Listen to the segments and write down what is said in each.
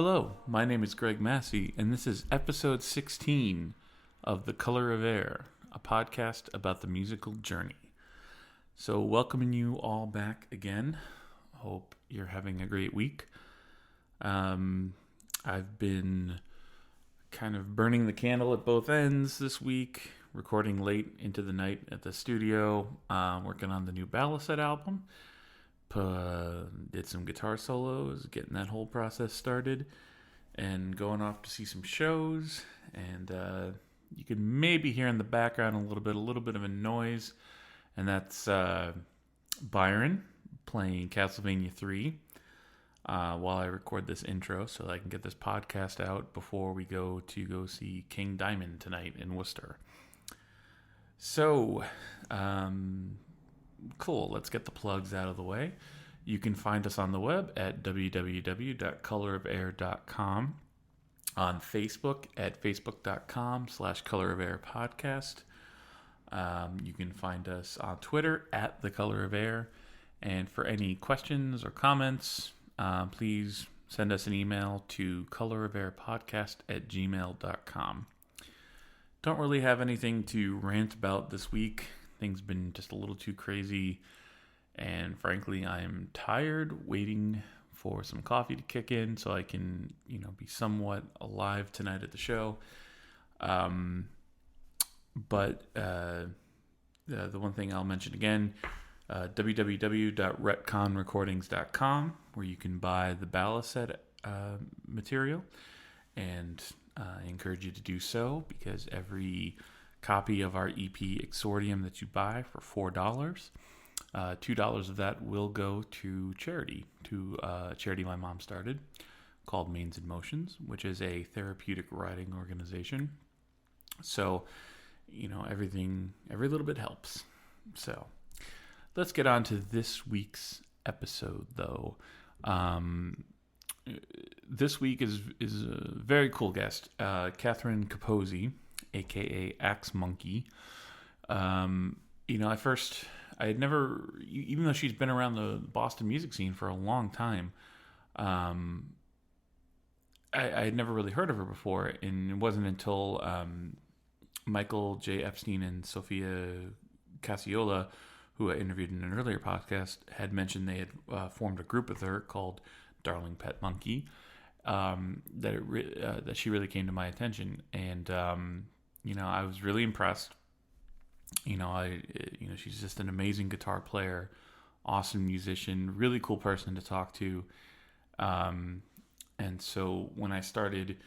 Hello, my name is Greg Massi, and this is episode 16 of The Color of Air, a podcast about the musical journey. So, welcoming you all back again. Hope you're having a great week. I've been kind of burning the candle at both ends this week, recording late into the night at the studio, working on the new BlasFamous album. Did some guitar solos, getting that whole process started, and going off to see some shows. And you can maybe hear in the background a little bit of a noise, and that's Byron playing Castlevania 3 while I record this intro, so that I can get this podcast out before we go see King Diamond tonight in Worcester. So, cool, let's get the plugs out of the way. You can find us on the web at www.colorofair.com, on Facebook at facebook.com/colorofairpodcast. You can find us on Twitter at The Color of Air. And for any questions or comments, please send us an email to colorofairpodcast@gmail.com. Don't really have anything to rant about this week. Things been just a little too crazy, and frankly, I am tired waiting for some coffee to kick in so I can, be somewhat alive tonight at the show. But the one thing I'll mention again, www.retconrecordings.com, where you can buy the ballast set material, and I encourage you to do so because every copy of our EP Exordium that you buy for $4, $2 of that will go to charity, to a charity my mom started called Mains and Motions, which is a therapeutic writing organization. So, every little bit helps. So, let's get on to this week's episode, though. This week is a very cool guest, Catherine Capozzi, aka Axemunkee. I had never, even though she's been around the Boston music scene for a long time, I had never really heard of her before, and it wasn't until Michael J. Epstein and Sophia Cacciola, who I interviewed in an earlier podcast, had mentioned they had formed a group with her called Darling Pet Munkee, that she really came to my attention, and I was really impressed. She's just an amazing guitar player, awesome musician, really cool person to talk to. And so when I started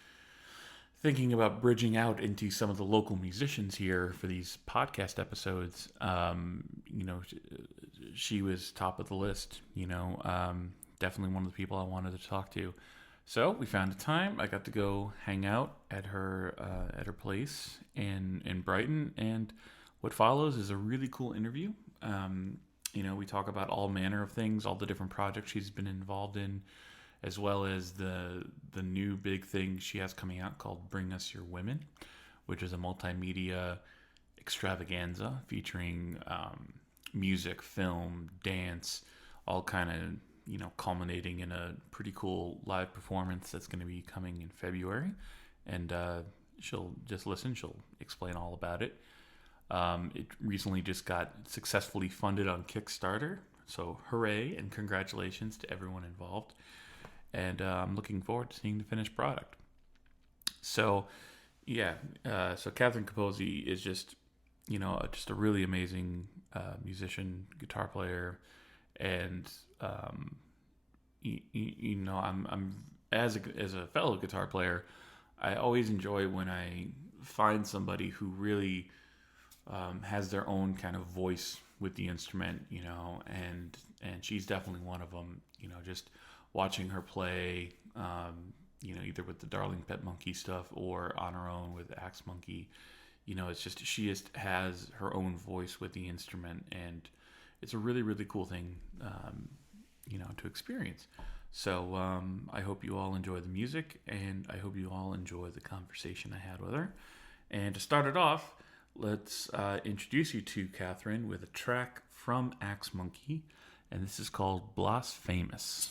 thinking about bridging out into some of the local musicians here for these podcast episodes, she was top of the list, definitely one of the people I wanted to talk to. So we found a time. I got to go hang out at her place in Brighton, and what follows is a really cool interview. We talk about all manner of things, all the different projects she's been involved in, as well as the new big thing she has coming out called Bring Us Your Women, which is a multimedia extravaganza featuring music, film, dance, all kind of, culminating in a pretty cool live performance that's going to be coming in February. And she'll just listen. She'll explain all about it. It recently just got successfully funded on Kickstarter. So hooray and congratulations to everyone involved. And I'm looking forward to seeing the finished product. So, so Catherine Capozzi is just a really amazing musician, guitar player, and I'm as a fellow guitar player, I always enjoy when I find somebody who really has their own kind of voice with the instrument, and she's definitely one of them. Just watching her play, either with the Darling Pet Munkee stuff or on her own with Axemunkee, it's just she just has her own voice with the instrument, and it's a really, really cool thing, to experience. So I hope you all enjoy the music, and I hope you all enjoy the conversation I had with her. And to start it off, let's introduce you to Catherine with a track from Axemunkee, and this is called BlasFamous.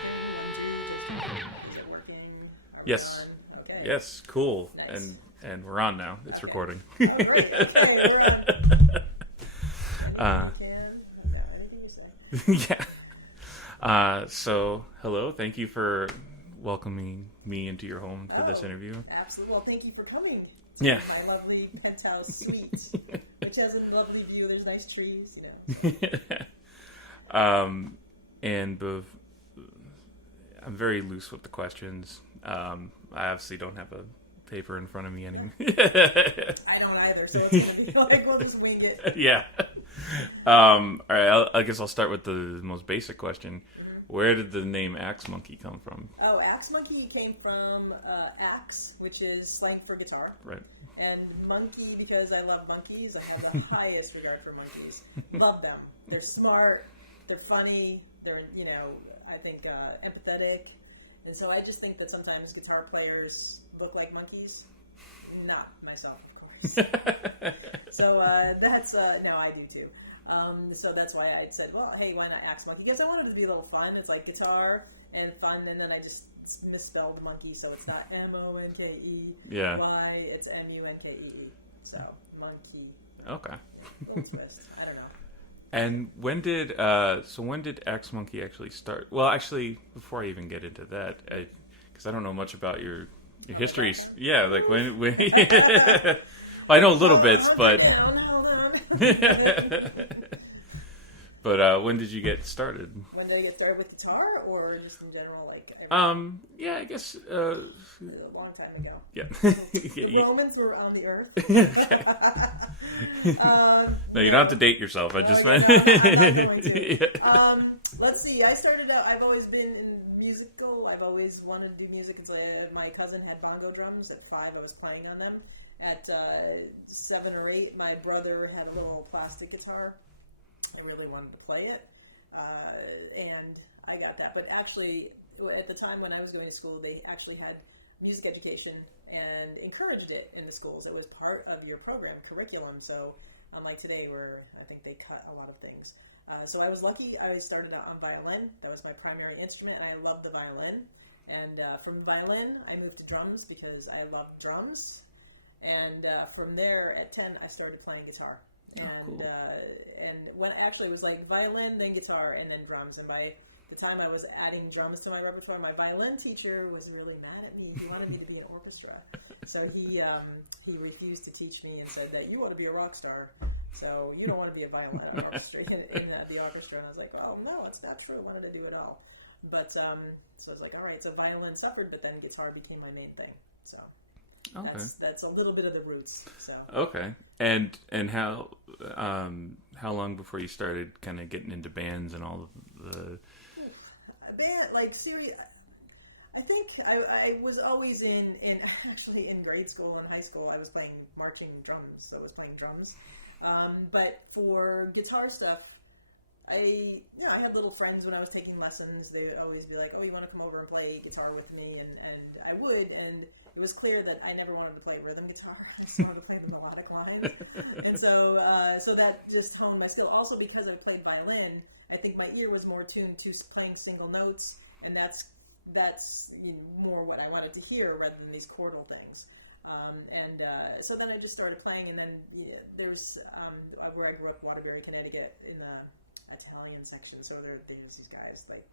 Testing, 1, 2, testing. Is it working? Are we on? Okay. Yes, cool. Nice. And we're on now. It's recording. Oh, great. Okay, we're on. Anything you can? No, anything you say. Yeah. So, hello. Thank you for welcoming me into your home for this interview. Absolutely. Well, thank you for coming to my lovely penthouse suite, which has a lovely view. There's nice trees, you know. So. I'm very loose with the questions. I obviously don't have a paper in front of me. I don't either, so it's going to be like, we'll just wing it. Yeah. All right, I guess I'll start with the most basic question. Mm-hmm. Where did the name Axemunkee come from? Oh, Axemunkee came from axe, which is slang for guitar. Right. And monkey, because I love monkeys. I have the highest regard for monkeys. Love them. They're smart. They're funny. They're, I think empathetic. And so I just think that sometimes guitar players look like monkeys. Not myself, of course. So that's, no, I do too. So that's why I said, well, hey, why not Axemunkee? Because I wanted it to be a little fun. It's like guitar and fun. And then I just misspelled monkey. So it's not Monkey. Y, it's Munkee. So monkey. Okay. Yeah, little twist. I don't know. And when did Axemunkee actually start? Well, actually, before I even get into that, because I don't know much about your history. Yeah, like when well, I know a little bit, hunker down, hold on. But when did you get started? When did I get started with guitar, or just in general, like everything? Yeah, I guess a long time ago. Yeah, the Romans were on the earth. No, you don't have to date yourself. I'm not going to. Yeah. Let's see. I started out. I've always been in musical. I've always wanted to do music. It's like my cousin had bongo drums. At 5, I was playing on them. At 7 or 8, my brother had a little plastic guitar. I really wanted to play it, and I got that. But actually, at the time when I was going to school, they actually had music education and encouraged it in the schools. It was part of your program curriculum. So unlike today, where I think they cut a lot of things. So I was lucky. I started out on violin. That was my primary instrument, and I loved the violin. And from violin, I moved to drums because I loved drums. And from there, at 10, I started playing guitar. And cool. And when actually it was like violin, then guitar, and then drums. And by the time I was adding drums to my repertoire, my violin teacher was really mad at me. He wanted me to be an orchestra, so he refused to teach me and said that you want to be a rock star, so you don't want to be a violin orchestra in the orchestra. And I was like, well, no, it's not true. I wanted to do it all, but so I was like, all right. So violin suffered, but then guitar became my main thing. So. Okay. That's a little bit of the roots. So okay, and how long before you started kind of getting into bands and all of the a band like serious? I think I was always in actually in grade school and high school. I was playing marching drums. So I was playing drums, but for guitar stuff. I had little friends when I was taking lessons. They would always be like, oh, you want to come over and play guitar with me? And I would. And it was clear that I never wanted to play rhythm guitar. I just wanted to play the melodic lines. And so that just honed my skill. Also, because I played violin, I think my ear was more tuned to playing single notes. And that's more what I wanted to hear rather than these chordal things. So then I just started playing. And then there's where I grew up, Waterbury, Connecticut, in the Italian section. So there's these guys, like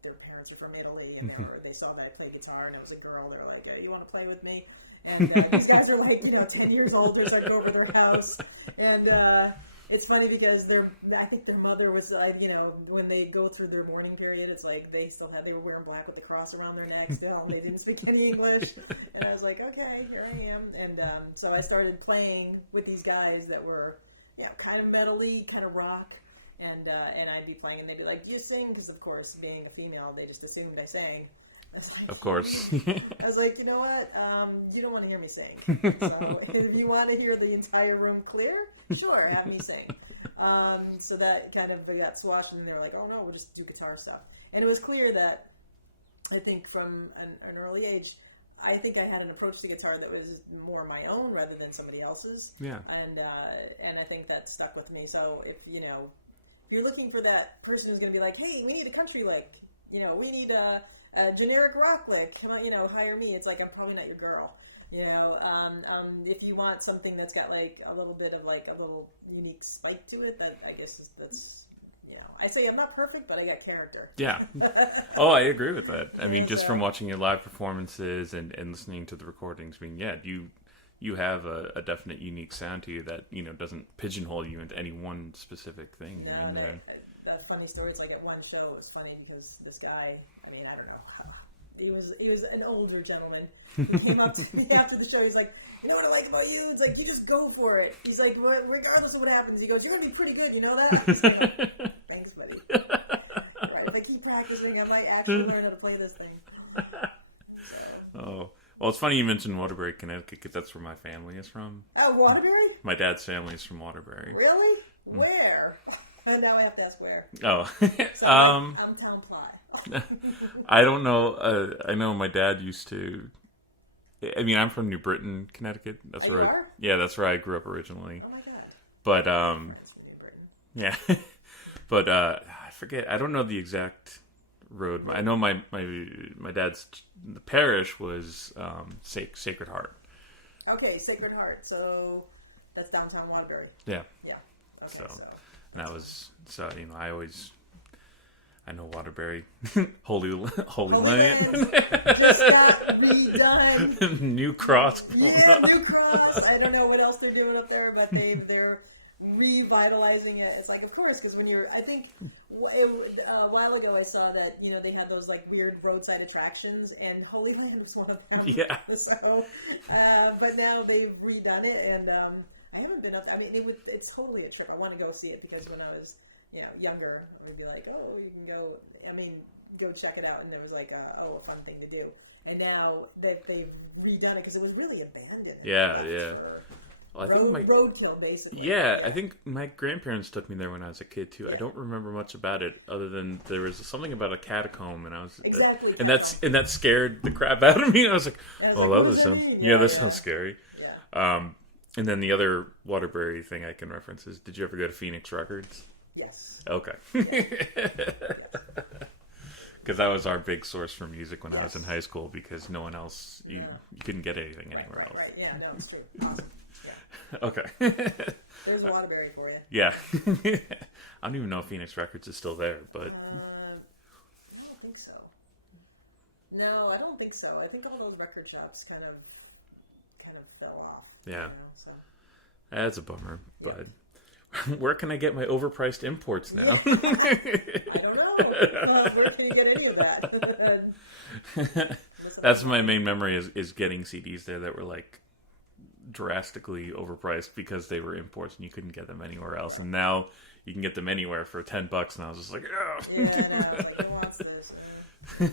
their parents are from Italy, and they saw that I played guitar, and I was a girl. They're like, you want to play with me? And these guys are like 10 years older, so I'd go over their house. And it's funny because I think their mother was when they go through their mourning period, it's like they were wearing black with the cross around their neck still, and they didn't speak any English. And I was like, okay, here I am. And so I started playing with these guys that were kind of metal-y, kind of rock. And I'd be playing, and they'd be like, do you sing? Because, of course, being a female, they just assumed I sang. I was like, of course. I was like, you know what? You don't want to hear me sing. So if you want to hear the entire room clear, sure, have me sing. So that kind of got squashed, and they were like, oh, no, we'll just do guitar stuff. And it was clear that I think from an early age, I think I had an approach to guitar that was more my own rather than somebody else's. Yeah. And I think that stuck with me. So if you're looking for that person who's going to be like, hey, we need a country lick, we need a generic rock lick, come on, hire me. It's like, I'm probably not your girl. If you want something that's got like a little bit of like a little unique spike to it, that I guess that's I say I'm not perfect, but I got character. Yeah. Oh, I agree with that. I mean, just so. from watching your live performances and listening to the recordings, I mean, yeah, you have a definite unique sound to you that, doesn't pigeonhole you into any one specific thing. No, and that funny story, it's like at one show, it was funny because this guy, I mean, I don't know how, he was an older gentleman who came up to me after the show. He's like, you know what I like about you? It's like, you just go for it. He's like, regardless of what happens, he goes, you're going to be pretty good. You know that? I was like, oh, thanks, buddy. You're right. If I keep practicing, I might actually learn how to play this thing. So. Oh. Well, it's funny you mentioned Waterbury, Connecticut, because that's where my family is from. Oh, Waterbury? My dad's family is from Waterbury. Really? Where? Now I have to ask where. Oh. So I'm town plot. I don't know. I know my dad used to... I mean, I'm from New Britain, Connecticut. That's you are? Yeah, that's where I grew up originally. Oh, my God. But I have friends from New Britain. Yeah. But I forget. I don't know the exact road. I know my dad's... The parish was Sacred Heart. Okay, Sacred Heart. So that's downtown Waterbury. Yeah. Yeah. Okay, so that's that was funny. So I know Waterbury, Holy Land just got redone. New Cross. Yeah, New Cross. I don't know what else they're doing up there, but they're revitalizing it. It's like, of course, because when I think a while ago I saw that they had those like weird roadside attractions, and Holy Land was one of them. Yeah. So, but now they've redone it, and I haven't been up there. I mean, it's totally a trip. I want to go see it because when I was younger, I would be like, oh, you can go. I mean, go check it out, and there was like a fun thing to do. And now they've redone it because it was really abandoned and left for. Well, roadkill, basically. Yeah, I think my grandparents took me there when I was a kid too. Yeah. I don't remember much about it other than there was something about a catacomb, and I was catacomb, and that scared the crap out of me. I was like, what does that mean? Yeah, that sounds scary. Yeah. And then the other Waterbury thing I can reference is: did you ever go to Phoenix Records? Yes. Okay. Yeah. Yes. Because that was our big source for music when I was in high school. Because no one else, you couldn't get anything. Right. Yeah, no, it's true. Awesome. Yeah. Okay. There's a Waterbury for you. Yeah. I don't even know if Phoenix Records is still there, but I don't think so. No, I don't think so. I think all those record shops kind of fell off. Yeah. So that's a bummer. Yep. But where can I get my overpriced imports now? Yeah. I don't know. Where can you get any of that? That's my main memory is getting CDs there that were like drastically overpriced because they were imports and you couldn't get them anywhere else. Right. And now you can get them anywhere for $10, and I was just like, ugh. Yeah, I know. I was like, who wants this? Yeah.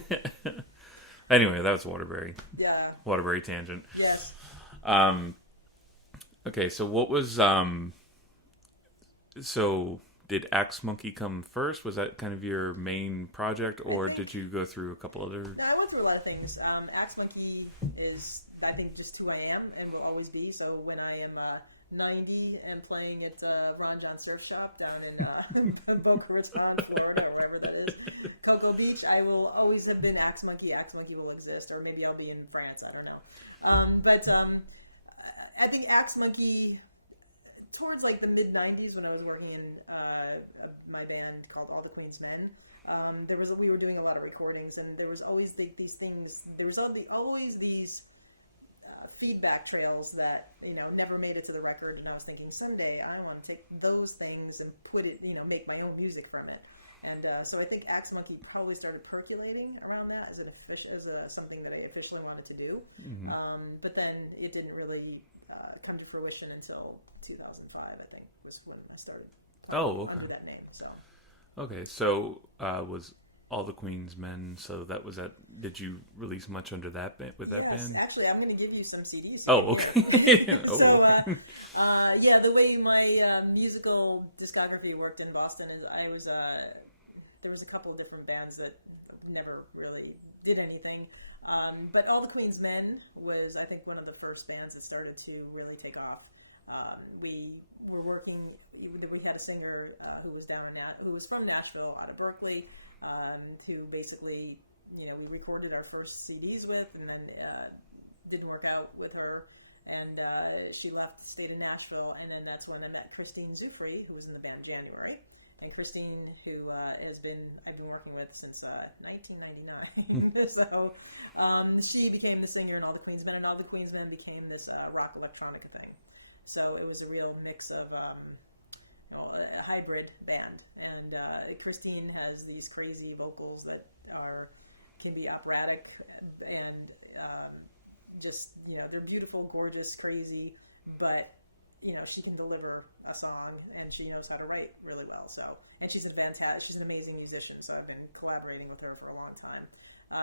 Anyway, that was Waterbury. Yeah. Waterbury tangent. Yes. Okay, so what was so did Axemunkee come first? Was that kind of your main project, or did you go through a couple other? No, I went through a lot of things. Axemunkee is, I think, just who I am and will always be. So when I am 90 and playing at Ron John Surf Shop down in Boca Raton, Florida, or wherever that is, Cocoa Beach, I will always have been Axemunkee. Axemunkee will exist, or maybe I'll be in France. I don't know. But I think Axemunkee, towards like the mid 90s when I was working in my band called All the Queen's Men, we were doing a lot of recordings, and there was always these things. There was always these feedback trails that never made it to the record, and I was thinking someday I want to take those things and put it, make my own music from it. And so I think Axemunkee probably started percolating around that as something that I officially wanted to do. Mm-hmm. But then it didn't really come to fruition until 2005, I think, was when I started playing under that name. So. Okay, so was All the Queen's Men, so that was that. Did you release much under that band? Yes, actually, I'm going to give you some CDs so you can hear. So, the way my musical discography worked in Boston is I was there was a couple of different bands that never really did anything. But All the Queen's Men was, I think, one of the first bands that started to really take off. We were working. We had a singer who was who was from Nashville, out of Berkeley, who basically, we recorded our first CDs with, and then didn't work out with her, and she left, stayed in Nashville, and then that's when I met Christine Zufri, who was in the band January. And Christine, who I've been working with since 1999. So she became the singer in All the Queensmen, and All the Queensmen became this rock electronica thing. So it was a real mix of a hybrid band. And Christine has these crazy vocals that can be operatic, and they're beautiful, gorgeous, crazy, but she can deliver a song, and she knows how to write really well. So, and she's an amazing musician. So I've been collaborating with her for a long time.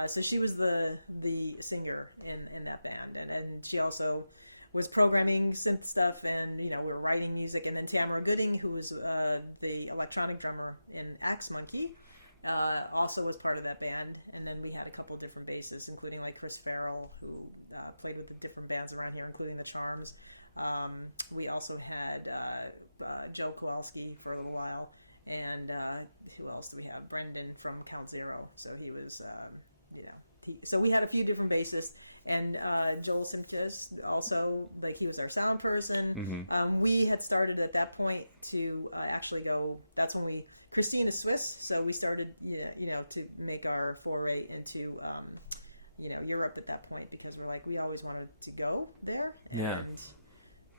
So she was the singer in that band, and she also was programming synth stuff, and we were writing music. And then Tamara Gooding, who was the electronic drummer in Axemunkee, also was part of that band. And then we had a couple different bassists, including like Chris Farrell, who played with the different bands around here, including the Charms. We also had Joe Kowalski for a little while, and who else do we have? Brendan from Count Zero. So he was, so we had a few different bassists, and Joel Simches also, like, he was our sound person. Mm-hmm. We had started at that point to actually go. That's when Christine is Swiss, so we started, to make our foray into. Europe at that point, because we're like, we always wanted to go there, and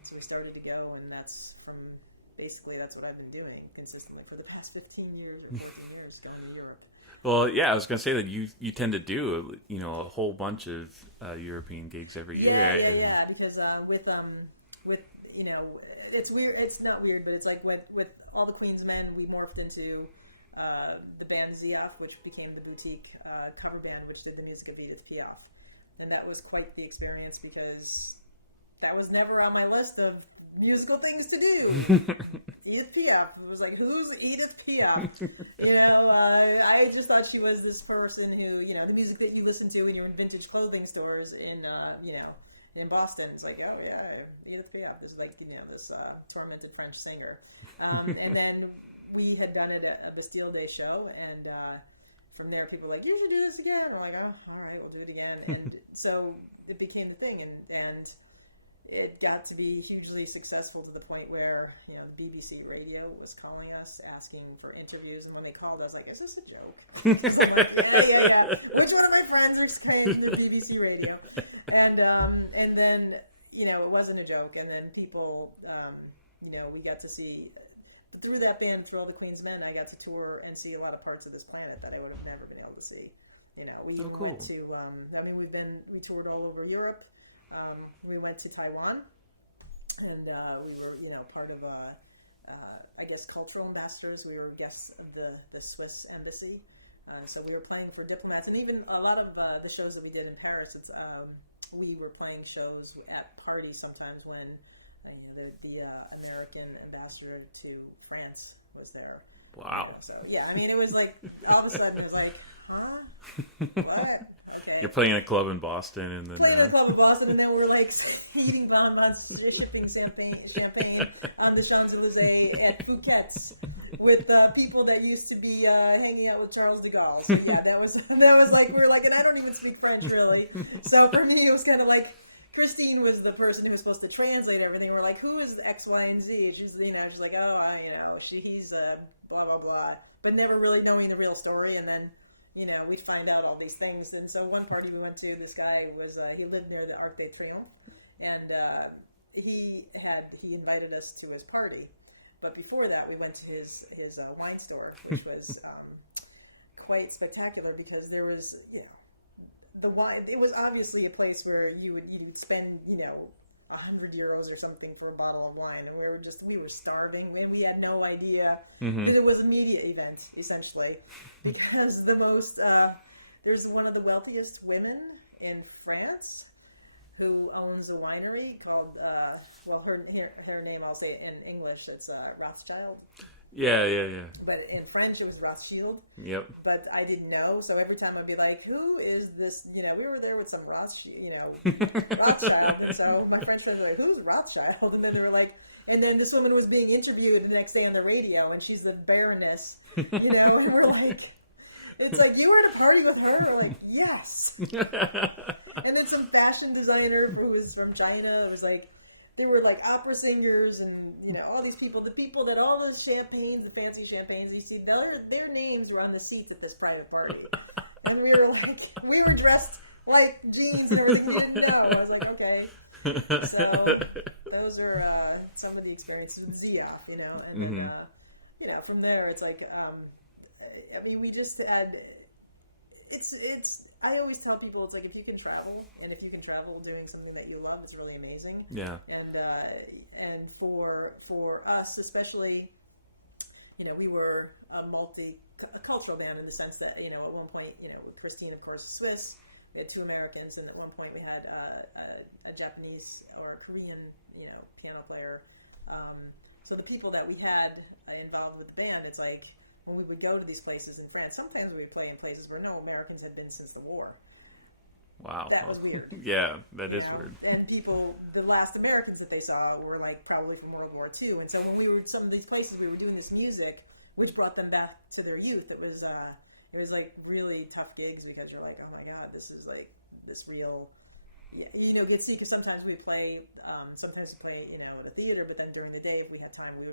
so we started to go, and that's what I've been doing consistently for the past 15 years or 14 years, going to Europe. Well, yeah, I was going to say that you tend to do, a whole bunch of European gigs every year. Yeah, because with it's weird. It's not weird, but it's like with All the Queensmen, we morphed into the band Ziaf, which became the boutique cover band, which did the music of Edith Piaf. And that was quite the experience, because that was never on my list of musical things to do. Edith Piaf. It was like, who's Edith Piaf? I just thought she was this person who, the music that you listen to when you're in vintage clothing stores in Boston. It's like, oh yeah, Edith Piaf. This is like, this tormented French singer. And then we had done it at a Bastille Day show, and from there people were like, you should do this again. We're like, oh, all right, we'll do it again. And so it became the thing, and it got to be hugely successful, to the point where, the BBC radio was calling us, asking for interviews. And when they called, I was like, is this a joke? Because I'm like, yeah. Which one of my friends are kind of BBC radio? And then, it wasn't a joke. And then people, we got to see, but through that band, through All the Queensmen, I got to tour and see a lot of parts of this planet that I would have never been able to see. We even went to, we toured all over Europe. We went to Taiwan, and we were, part of I guess, cultural ambassadors. We were guests of the Swiss embassy. So we were playing for diplomats, and even a lot of the shows that we did in Paris, we were playing shows at parties sometimes when the American ambassador to France was there. Wow. So yeah, it was like, all of a sudden it was like, huh? What? Okay. You're playing a club in Boston, and then playing at a club in Boston, and then we're like eating bonbons, shipping champagne on the Champs-Elysees at Phuket with people that used to be hanging out with Charles de Gaulle. So yeah, that was like, we're like, and I don't even speak French really. So for me, it was kind of like, Christine was the person who was supposed to translate everything. We're like, who is X, Y, and Z? She's like, oh, he's blah, blah, blah, but never really knowing the real story. And then, we'd find out all these things. And so one party we went to, this guy was, he lived near the Arc de Triomphe, and he invited us to his party. But before that, we went to his wine store, which was quite spectacular, because there was, the wine, it was obviously a place where you'd spend, 100 euros or something for a bottle of wine. And we were starving, and we had no idea that it was a media event, essentially, because there's one of the wealthiest women in France who owns a winery called, her name, I'll say it in English, it's Rothschild. Yeah. But in French, it was Rothschild. Yep. But I didn't know, so every time I'd be like, "Who is this?" You know, we were there with some Rothschild, and so my French friends were like, "Who's Rothschild?" And then they were like, and then this woman was being interviewed the next day on the radio, and she's the Baroness, you know, and we're like, it's like, you were at a party with her? We're like, yes. And then some fashion designer who was from China, it was like, there were like opera singers and, you know, all these people, the people that all the champagnes, the fancy champagnes, you see, their names were on the seats at this private party. And we were like, we were dressed like jeans and everything, we didn't know. I was like, okay. So those are some of the experiences with Ziaf, you know, and then, you know, from there it's like, I mean, we just had, I always tell people, it's like, if you can travel, and if you can travel doing something that you love, it's really amazing. Yeah. And for us, especially, you know, we were a multicultural band in the sense that, you know, at one point, you know, Christine, of course, is Swiss. We had 2 Americans, and at one point we had a Japanese or a Korean, you know, piano player. So the people that we had involved with the band, it's like, when we would go to these places in France, sometimes we would play in places where no Americans had been since the war. Wow. That was weird. Yeah, that is weird. And people, the last Americans that they saw were like probably from World War II. And so when we were some of these places, we were doing this music, which brought them back to their youth. It was like really tough gigs because you're like, oh my God, this is like this real, yeah, you know, get to see, because sometimes we play, you know, at a theater, but then during the day, if we had time, we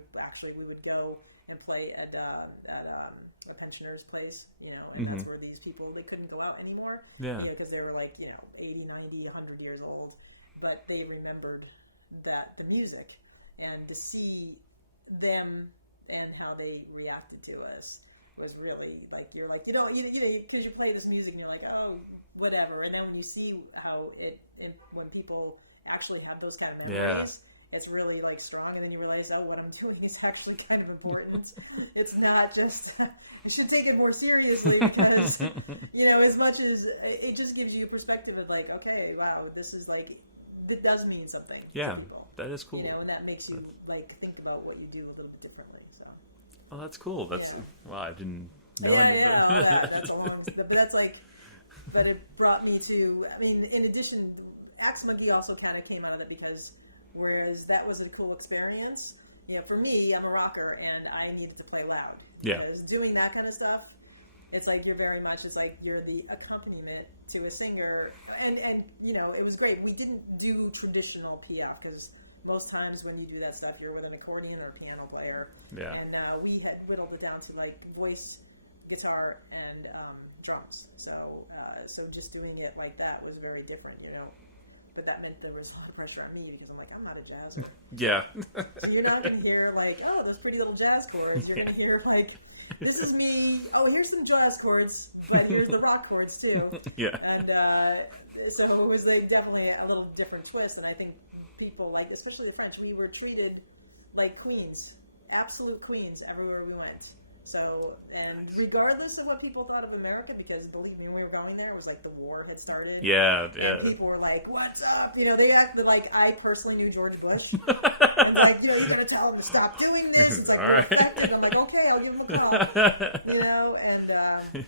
would go and play at a pensioner's place, you know, and that's where these people, they couldn't go out anymore, you know, because they were like, you know, 80, 90, 100 years old, but they remembered the music, and to see them and how they reacted to us was really like, you're like, you know, because you play this music and you're like, oh, whatever. And then when you see how when people actually have those kind of memories, it's really like strong. And then you realize, oh, what I'm doing is actually kind of important. It's not just, I should take it more seriously, because, you know, as much as it just gives you a perspective of like, okay, wow, this is like, that does mean something to people. That is cool. You know, and that makes you like think about what you do a little bit differently. So. Oh, that's cool. Wow, I didn't know all that. That's a long, but that's like, but it brought me to, I mean, in addition, Axemunkee also kind of came out of that, because whereas that was a cool experience, you know, for me, I'm a rocker and I needed to play loud, because doing that kind of stuff, it's like, you're very much, it's like you're the accompaniment to a singer, and you know, it was great. We didn't do traditional PF, because most times when you do that stuff, you're with an accordion or a piano player. Yeah. And we had whittled it down to like voice, guitar, and drums. So just doing it like that was very different, you know. But that meant there was a lot of pressure on me, because I'm like, I'm not a jazzer. Yeah. So you're not going to hear like, oh, those pretty little jazz chords. You're going to hear like, this is me. Oh, here's some jazz chords, but here's the rock chords too. Yeah. And so it was like definitely a little different twist. And I think people, like, especially the French, we were treated like queens, absolute queens everywhere we went. So, and regardless of what people thought of America, because believe me, when we were going there, it was like the war had started. Yeah. And people were like, what's up? You know, they acted like I personally knew George Bush. And like, you know, you got to tell him to stop doing this. It's like, we're affected. I'm like, okay, I'll give him a call. You know, and then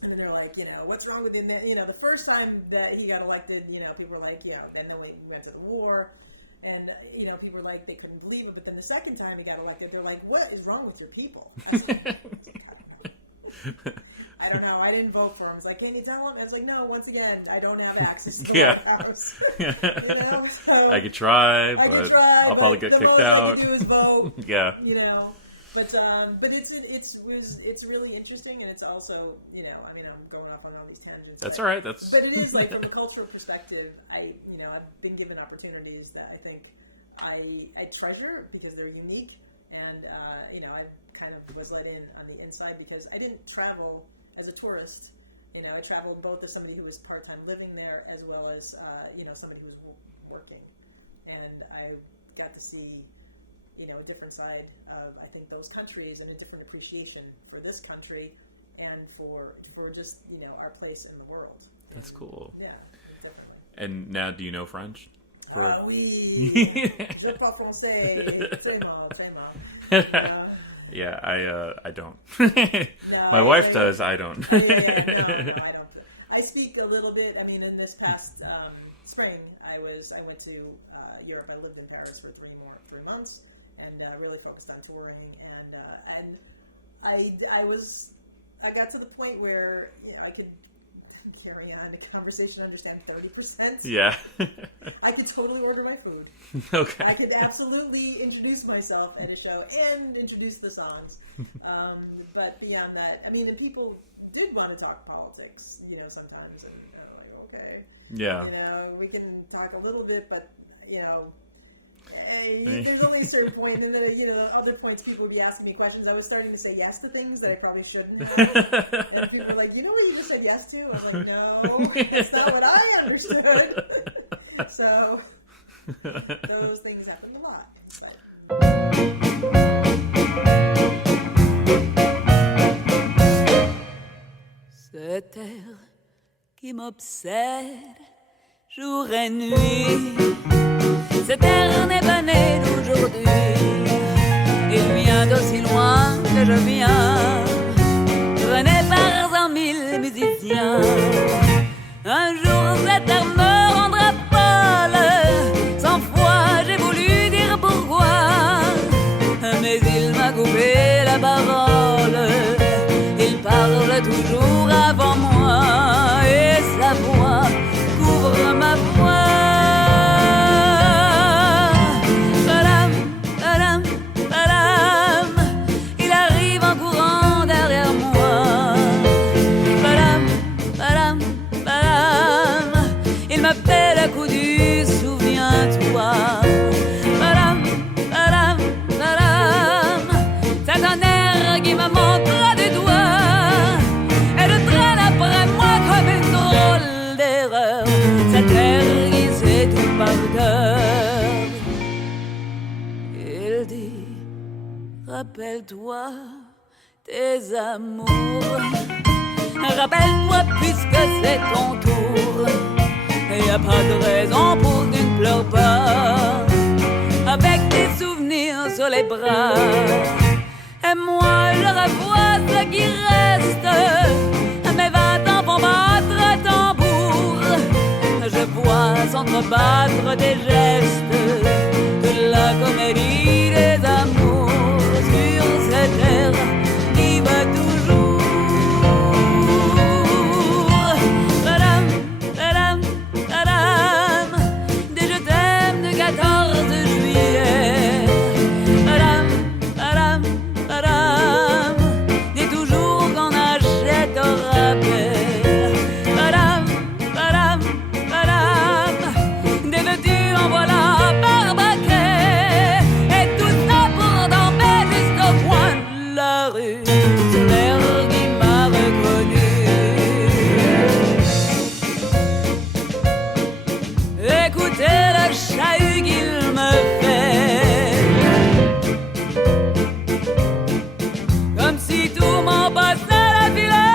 they're like, you know, what's wrong with him? You know, the first time that he got elected, you know, people were like, you know, then we went to the war. And, you know, people were like, they couldn't believe it. But then the second time he got elected, they're like, what is wrong with your people? I was like, I don't know. I don't know. I didn't vote for him. It's like, can you tell him? I was like, no, once again, I don't have access to the White House. You know? So I could try, but the most I could do is vote. Yeah. You know? But it's really interesting, and it's also, you know, I mean, I'm going off on all these tangents. That's all right. But it is like, from a cultural perspective, I've been given opportunities that I think I treasure, because they're unique, and you know, I kind of was let in on the inside, because I didn't travel as a tourist. You know, I traveled both as somebody who was part-time living there, as well as you know, somebody who was working, and I got to see, you know, a different side of, I think, those countries, and a different appreciation for this country, and for just, you know, our place in the world. And, that's cool. Yeah, definitely. And now, do you know French? Ah oui, je parle français, très mal. You know? Yeah, I don't. No, My wife does. I don't. Yeah. No, I don't. I speak a little bit. I mean, in this past spring, I went to Europe. I lived in Paris for 3 months, and really focused on touring. And I got to the point where I could carry on a conversation, understand 30%. Yeah. I could totally order my food. Okay. I could absolutely introduce myself at a show and introduce the songs. But beyond that, I mean, and people did want to talk politics, sometimes. And I'm like, okay. Yeah. We can talk a little bit, but, there's only a certain point, and then other points people would be asking me questions. I was starting to say yes to things that I probably shouldn't have, and people were like, "You know what you just said yes to?" I was like, "No, that's not what I understood." So those things happened a lot, but. Cet air qui m'obsède jour et nuit. Cet air n'est pas né d'aujourd'hui, il vient d'aussi loin que je viens, traîné par 100 000 musiciens. Un jour cet air me rendra folle, 100 fois j'ai voulu dire pourquoi, mais il m'a coupé la parole, il parle toujours avant moi, et sa voix couvre ma voix. Rappelle-toi tes amours, rappelle-toi puisque c'est ton tour, et y a pas de raison pour que tu ne pleures pas, avec tes souvenirs sur les bras, et moi je revois ce qui reste, mes 20 ans font battre tambour, je vois s'entrebattre des gestes, de la comédie des amours. Cette terre qui va toujours. Padam, padam, padam, des je t'aime de 14 juillet. Padam, padam, padam, des toujours qu'on achète au rabais. Padam, padam, padam, des vêtus en voilà par baquet. Et tout ça pour t'embêter jusqu'au point de la rue. C'est l'air qui m'a reconnu. Écoutez le chahut qu'il me fait, comme si tout m'en passait la filet.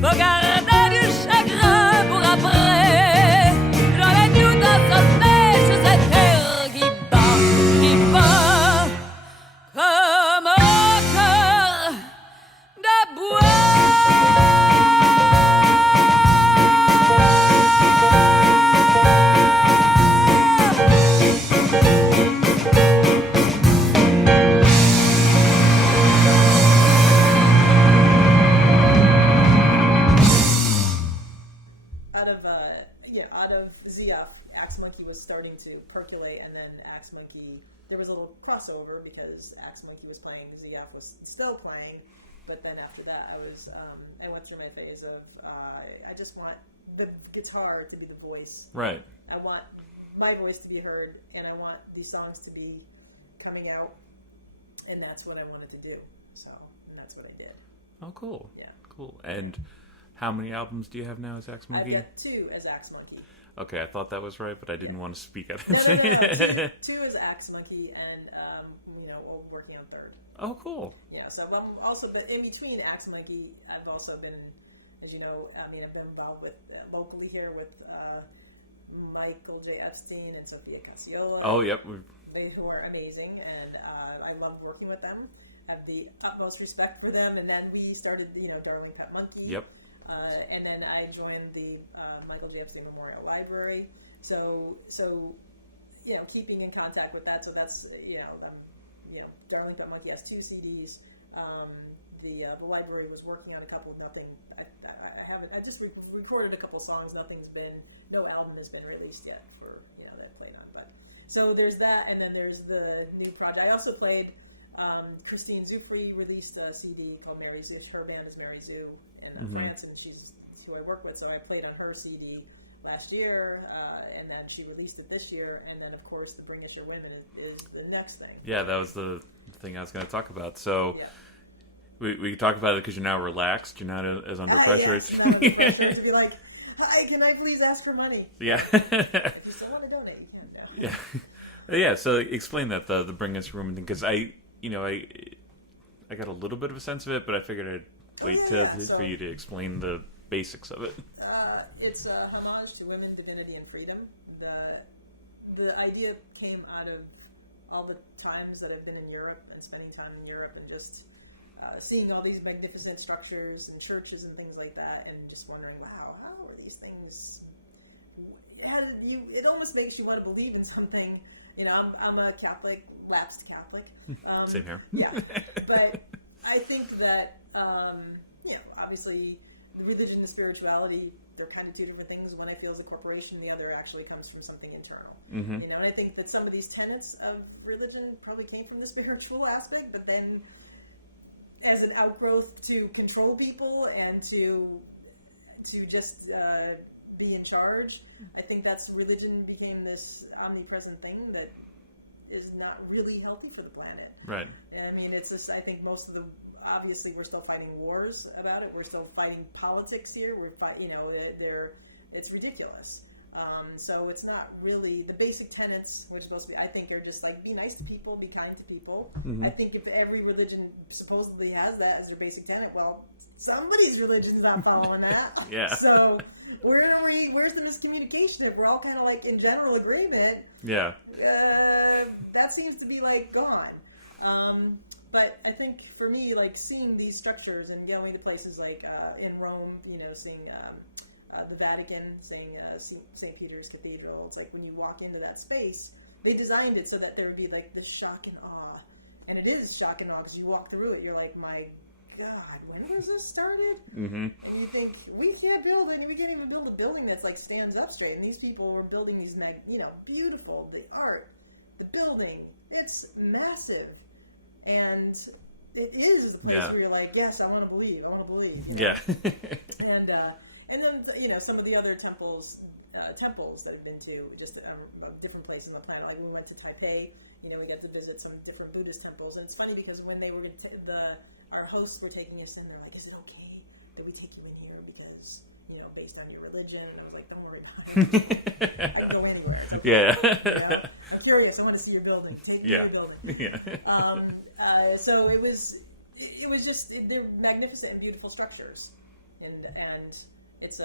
Faut garder du chagrin pour après. J'en ai tout assommé sur cette terre qui bat comme un cœur de bois. Out of Ziaf, Axemunkee was starting to percolate, and then Axemunkee, there was a little crossover because Axemunkee was playing, Ziaf was still playing, but then after that, I went through my phase of I just want the guitar to be the voice. Right. I want my voice to be heard, and I want these songs to be coming out, and that's what I wanted to do. So, and that's what I did. Oh, cool. Yeah. Cool. And how many albums do you have now as Axemunkee? I've got 2 as Axemunkee. Okay, I thought that was right, but I didn't want to speak at it. No. Two is Axemunkee, and working on 3rd. Oh, cool. Yeah. So I'm also, but in between Axemunkee, I've also been, as you know, I've been involved with locally here with Michael J. Epstein and Sophia Cacciola. Oh, yep. Who are amazing, and I love working with them. Have the utmost respect for them. And then we started, Darling Pet Munkee. Yep. And then I joined the Michael J. Epstein Memorial Library. So keeping in contact with that. So that's Darling Pet Munkee has 2 CDs. The library was working on a couple. Nothing. I haven't. I just recorded a couple songs. No album has been released yet for that I played on. But so there's that, and then there's the new project. I also played. Christine Zoufri released a CD called Mary Zoo. Her band is Mary Zoo in France, and she's who I work with. So I played on her CD last year, and then she released it this year. And then, of course, the Bring Us Your Women is the next thing. Yeah, that was the thing I was going to talk about. So yep. we can talk about it because you're now relaxed. You're not as under pressure. Yes, not under pressure to be like, hi, can I please ask for money? Yeah. If you still want to donate, you can. No. Yeah. So explain that the Bring Us Your Women thing, because I got a little bit of a sense of it, but I figured I'd wait for you to explain the basics of it. It's a homage to women, divinity, and freedom. The idea came out of all the times that I've been in Europe and spending time in Europe and just seeing all these magnificent structures and churches and things like that, and just wondering, wow, how are these things? It almost makes you want to believe in something. I'm a Catholic, lapsed Catholic. Same here. Yeah, but I think that obviously the religion and spirituality, they're kind of 2 different things. One I feel is a corporation, the other actually comes from something internal. Mm-hmm. And I think that some of these tenets of religion probably came from the spiritual aspect, but then as an outgrowth to control people and to just be in charge. I think that's religion became this omnipresent thing that is not really healthy for the planet. Right. I mean, it's just, I think obviously we're still fighting wars about it. We're still fighting politics here. It's ridiculous. So it's not really the basic tenets, which is supposed to be, I think, are just like, be nice to people, be kind to people. Mm-hmm. I think if every religion supposedly has that as their basic tenet, well, somebody's religion's not following that. Yeah. So where's the miscommunication? If we're all kind of like in general agreement, yeah, that seems to be like gone. But I think for me, like seeing these structures and going to places like in Rome, seeing the Vatican, saying St. Peter's Cathedral. It's like when you walk into that space, they designed it so that there would be like this shock and awe. And it is shock and awe because you walk through it, you're like, my God, when was this started? Mm-hmm. And you think, we can't even build a building that's like stands up straight. And these people were building these, beautiful, the art, the building, it's massive. And it is the place where you're like, yes, I want to believe, Yeah. And then, some of the other temples that I've been to, just different places on the planet. Like when we went to Taipei, we got to visit some different Buddhist temples. And it's funny because when they were our hosts were taking us in, they're like, is it okay that we take you in here because, based on your religion? And I was like, don't worry about it. I can go anywhere. It's okay. Yeah. I'm curious. I want to see your building. Take me to your building. Yeah. So it was just, they're magnificent and beautiful structures. And it's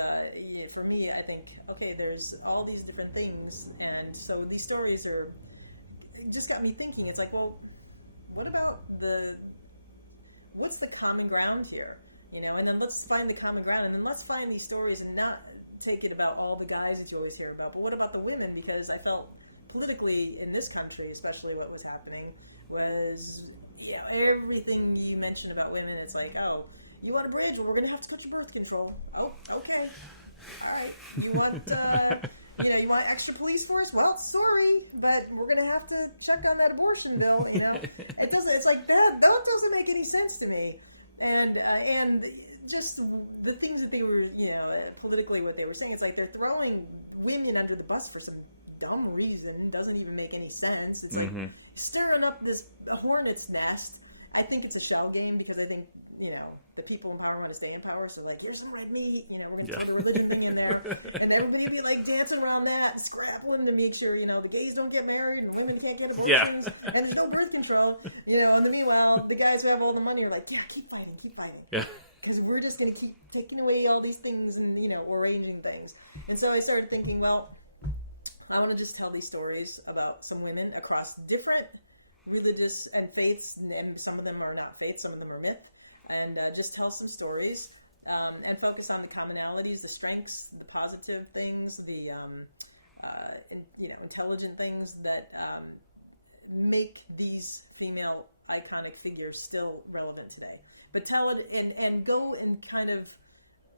for me, I think, okay, there's all these different things. And so these stories just got me thinking. It's like, well, what about what's the common ground here? And then let's find the common ground, and then let's find these stories and not take it about all the guys that you always hear about, but what about the women? Because I felt politically in this country, especially what was happening, was, everything you mention about women, it's like, oh, you want a bridge? Well, we're going to have to cut your birth control. Oh, okay. All right. You want, you want extra police force? Well, sorry, but we're going to have to check on that abortion bill, it's like that doesn't make any sense to me. And just the things that they were, politically what they were saying, it's like they're throwing women under the bus for some dumb reason. Doesn't even make any sense. It's like stirring up this hornet's nest. I think it's a shell game because I think, the people in power want to stay in power. So like, here's some red meat, we're going to throw the religion thing in there. And everybody will be like dancing around that and scrapping to make sure, the gays don't get married and women can't get abortions and there's no birth control, and the meanwhile, the guys who have all the money are like, yeah, keep fighting. Yeah. Because we're just going to keep taking away all these things and, arranging things. And so I started thinking, well, I want to just tell these stories about some women across different religious and faiths, and some of them are not faith, some of them are myth, and just tell some stories and focus on the commonalities, the strengths, the positive things, the intelligent things that make these female iconic figures still relevant today. But tell it and go and kind of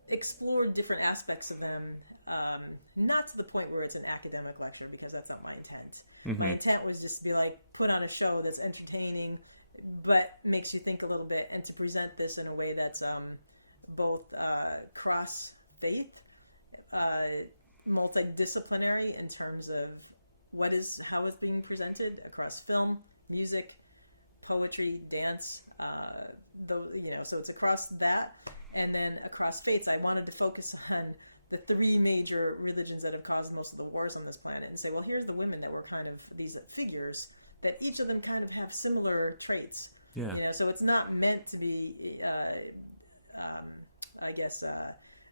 explore different aspects of them, not to the point where it's an academic lecture, because that's not my intent. My intent was just to be like, put on a show that's entertaining but makes you think a little bit, and to present this in a way that's both cross faith, multidisciplinary in terms of how it's being presented across film, music, poetry, dance, so it's across that. And then across faiths, I wanted to focus on the three major religions that have caused most of the wars on this planet, and say, well, here's the women that were kind of these figures that each of them kind of have similar traits. Yeah. So it's not meant to be,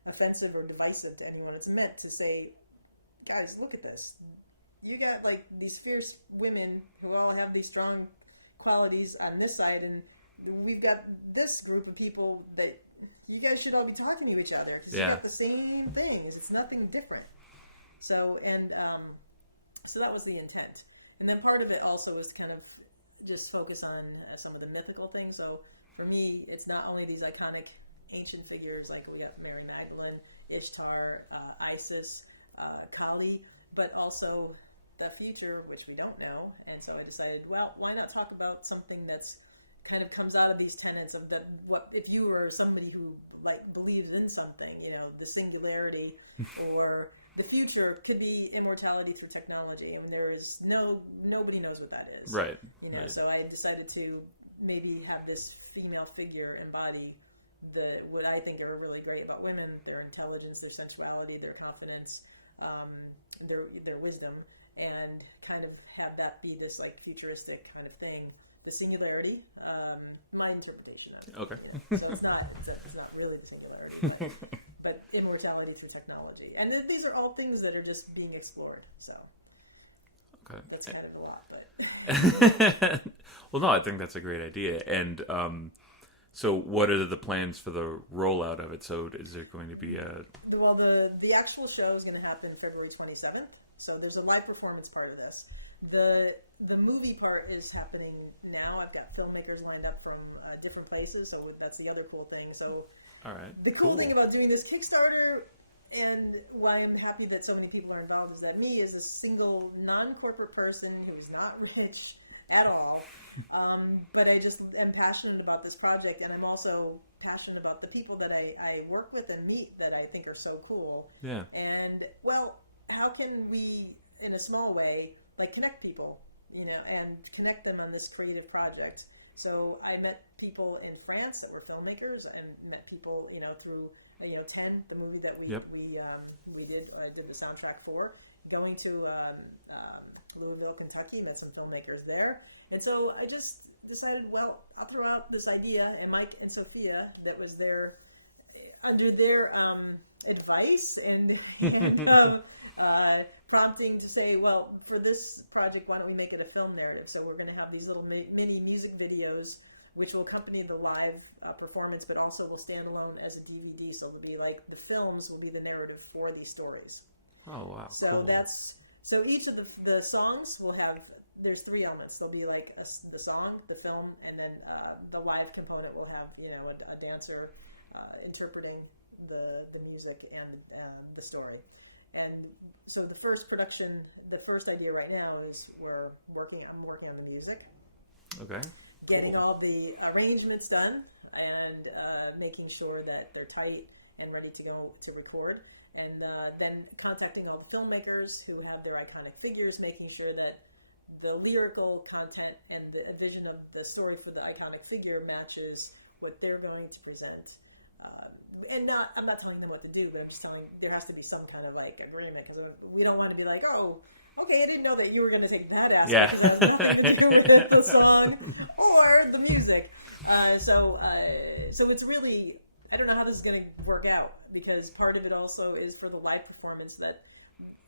offensive or divisive to anyone. It's meant to say, guys, look at this. You got like these fierce women who all have these strong qualities on this side, and we've got this group of people that you guys should all be talking to each other, because you got the same things. It's nothing different. So that was the intent. And then part of it also was to kind of just focus on some of the mythical things. So for me, it's not only these iconic ancient figures, like we got Mary Magdalene, Ishtar, Isis, Kali, but also the future, which we don't know. And so I decided, well, why not talk about something that's kind of comes out of these tenets of what if you were somebody who like believes in something, the singularity, or the future could be immortality through technology, and there is nobody knows what that is, right? Right. So I decided to maybe have this female figure embody what I think are really great about women: their intelligence, their sensuality, their confidence, their wisdom, and kind of have that be this like futuristic kind of thing. The singularity, my interpretation of it. Okay. So it's not really the singularity, but immortality through technology, and these are all things that are just being explored. So that's kind of a lot, but well, no, I think that's a great idea. And so, what are the plans for the rollout of it? So, is there going to be the actual show is going to happen February 27th. So there's a live performance part of this. The movie part is happening now. I've got filmmakers lined up from different places, so that's the other cool thing. So the cool thing about doing this Kickstarter, and why I'm happy that so many people are involved, is that me, as a single non-corporate person who is not rich at all, but I just am passionate about this project, and I'm also passionate about the people that I work with and meet that I think are so cool. Yeah. And, well, how can we, in a small way, like connect people, and connect them on this creative project? So I met people in France that were filmmakers, and met people, through, 10, the movie that we did. I did the soundtrack for. Going to Louisville, Kentucky, met some filmmakers there. And so I just decided, well, I'll throw out this idea, and Mike and Sophia, that was under their advice and prompting to say, well, for this project, why don't we make it a film narrative? So we're going to have these little mini music videos which will accompany the live performance, but also will stand alone as a DVD. So it'll be like the films will be the narrative for these stories. Oh, wow. So so each of the songs will have, there's three elements. There'll be like the song, the film, and then the live component will have, a dancer interpreting the music and the story. And so the first idea right now is I'm working on the music. Okay. Getting all the arrangements done, and making sure that they're tight and ready to go to record. And then contacting all the filmmakers who have their iconic figures, making sure that the lyrical content and the vision of the story for the iconic figure matches what they're going to present. I'm not telling them what to do, but I'm just telling there has to be some kind of like agreement, because we don't want to be like, oh, okay, I didn't know that you were going to take that aspect because it has nothing to do with the song or the music. So it's really, I don't know how this is going to work out, because part of it also is for the live performance that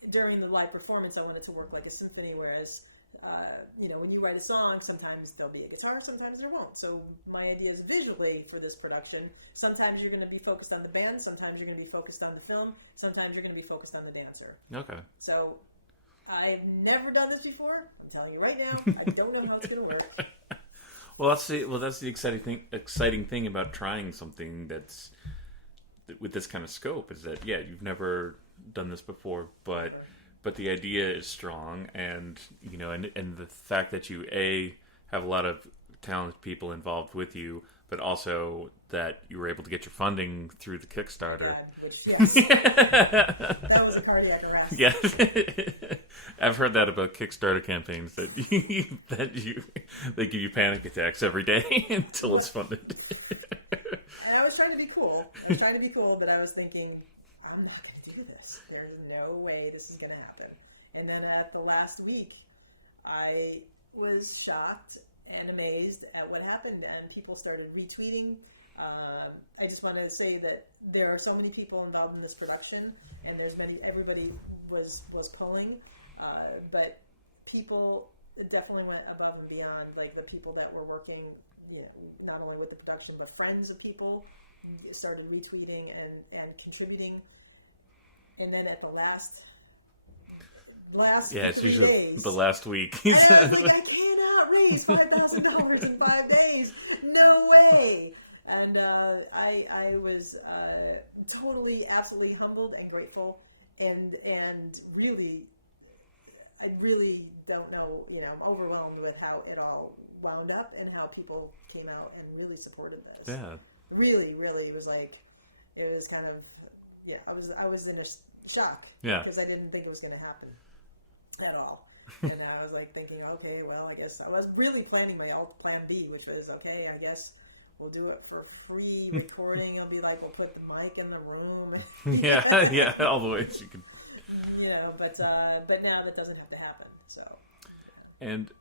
during the live performance, I want it to work like a symphony, whereas when you write a song, sometimes there'll be a guitar, sometimes there won't. So my idea is visually for this production, sometimes you're going to be focused on the band, sometimes you're going to be focused on the film, sometimes you're going to be focused on the dancer. Okay. So I've never done this before. I'm telling you right now, I don't know how it's going to work. Well, that's the exciting thing about trying something that's with this kind of scope, is that you've never done this before, but the idea is strong, and and the fact that you have a lot of talented people involved with you, but also that you were able to get your funding through the Kickstarter. My God, which that was a cardiac arrest. Yeah. I've heard that about Kickstarter campaigns, that they give you panic attacks every day until it's funded. And I was trying to be cool. But I was thinking, I'm not going to do this. There's no way this is going to happen. And then at the last week, I was shocked and amazed at what happened, and people started retweeting. I just want to say that there are so many people involved in this production, and everybody was pulling, but people definitely went above and beyond. Like the people that were working, not only with the production, but friends of people started retweeting and contributing. And then at the last 3 days, the last week, and I was like, I cannot raise $5,000 in 5 days. No way. And I was totally, absolutely humbled and grateful, and really, I really don't know. I'm overwhelmed with how it all wound up and how people came out and really supported this. Yeah. Really, it was like, it was kind of, I was in a shock, because I didn't think it was going to happen at all. And I was like thinking, okay, well, I guess I was really planning my plan B, which was, okay, I guess we'll do it for free recording. It'll be like, we'll put the mic in the room. All the ways you can. But now that doesn't have to happen. So, yeah. And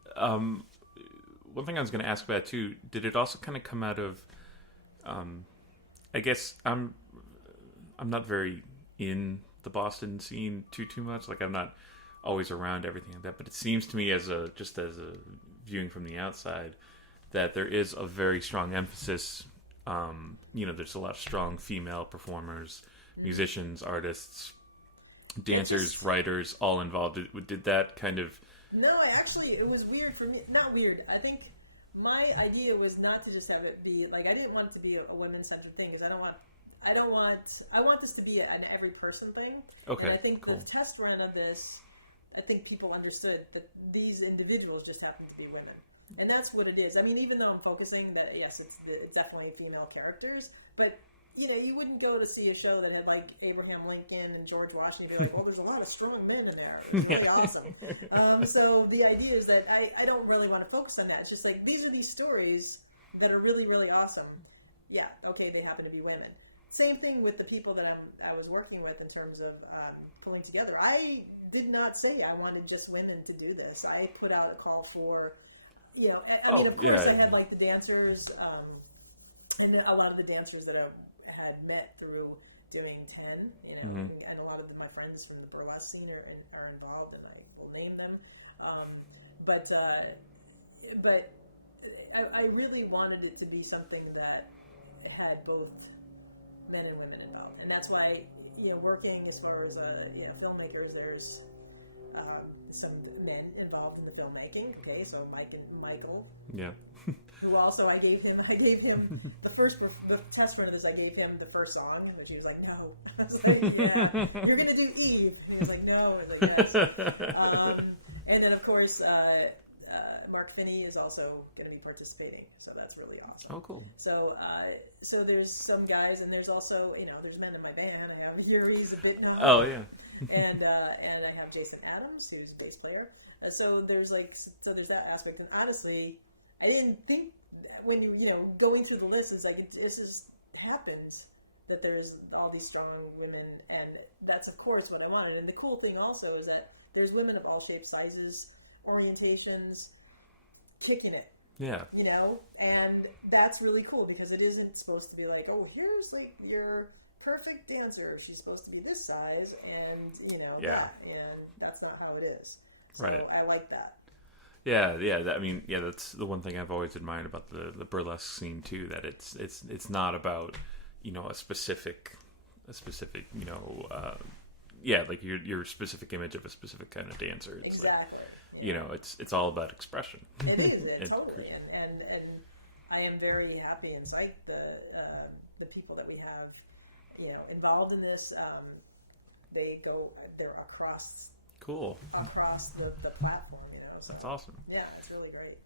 one thing I was going to ask about too, did it also kind of come out of, I guess I'm not very in the Boston scene too much. Like, I'm not always around everything like that, but it seems to me, as a viewing from the outside, that there is a very strong emphasis. There's a lot of strong female performers, musicians, artists, dancers, writers, all involved. Did that kind of... No, it was weird for me. Not weird. I think my idea was not to just have it be like, I didn't want it to be a women-centered thing, because I want this to be an every person thing. Okay, and I think the test run of this, I think people understood that these individuals just happen to be women. And that's what it is. I mean, even though I'm focusing that, yes, it's definitely female characters, but you wouldn't go to see a show that had like Abraham Lincoln and George Washington and be like, well, there's a lot of strong men in there. It was really awesome. So the idea is that I don't really want to focus on that. It's just like, these are these stories that are really, really awesome. Yeah, okay, they happen to be women. Same thing with the people that I was working with in terms of pulling together. I did not say I wanted just women to do this. I put out a call for, I mean, of course, I had like the dancers, and a lot of the dancers that I had met through doing 10, and a lot of my friends from the burlesque scene are involved, and I will name them. But I really wanted it to be something that had both men and women involved, and that's why working as far as filmmakers, there's some men involved in the filmmaking. Okay, so Michael, who also I gave him the test run of this. I gave him the first song, which he was like, no. I was like, yeah, you're gonna do Eve, and he was like, no. I was like, yes. And then of course Mark Finney is also going to be participating, so that's really awesome. Oh, cool. So there's some guys, and there's also there's men in my band. I have Yuri's a Bitnoff. Oh yeah. and I have Jason Adams, who's a bass player. So there's that aspect. And honestly, I didn't think when you going through the list, it's like it just happens that there's all these strong women, and that's of course what I wanted. And the cool thing also is that there's women of all shapes, sizes, orientations, kicking it. And that's really cool, because it isn't supposed to be like, oh, here's like your perfect dancer. She's supposed to be this size, and that, and that's not how it is. So I like that. Yeah. I mean, that's the one thing I've always admired about the burlesque scene too. That it's not about a specific like your specific image of a specific kind of dancer. It's exactly. It's all about expression. It is. Totally. And I am very happy and psyched the people that we have, involved in this. They're across. Cool. Across the platform, so that's awesome. Yeah, it's really great.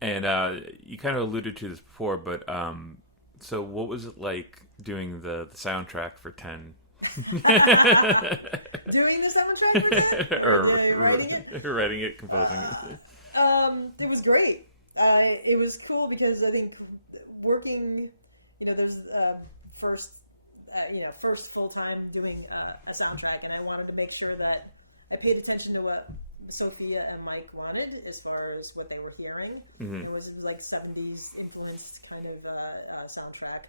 And you kind of alluded to this before, but so what was it like doing the soundtrack for 10? Doing the soundtrack for 10? Or writing it? Writing it completely. It was great. It was cool because I think working, there's first full time doing a soundtrack, and I wanted to make sure that I paid attention to what Sophia and Mike wanted as far as what they were hearing. Mm-hmm. It was like 70s influenced kind of soundtrack.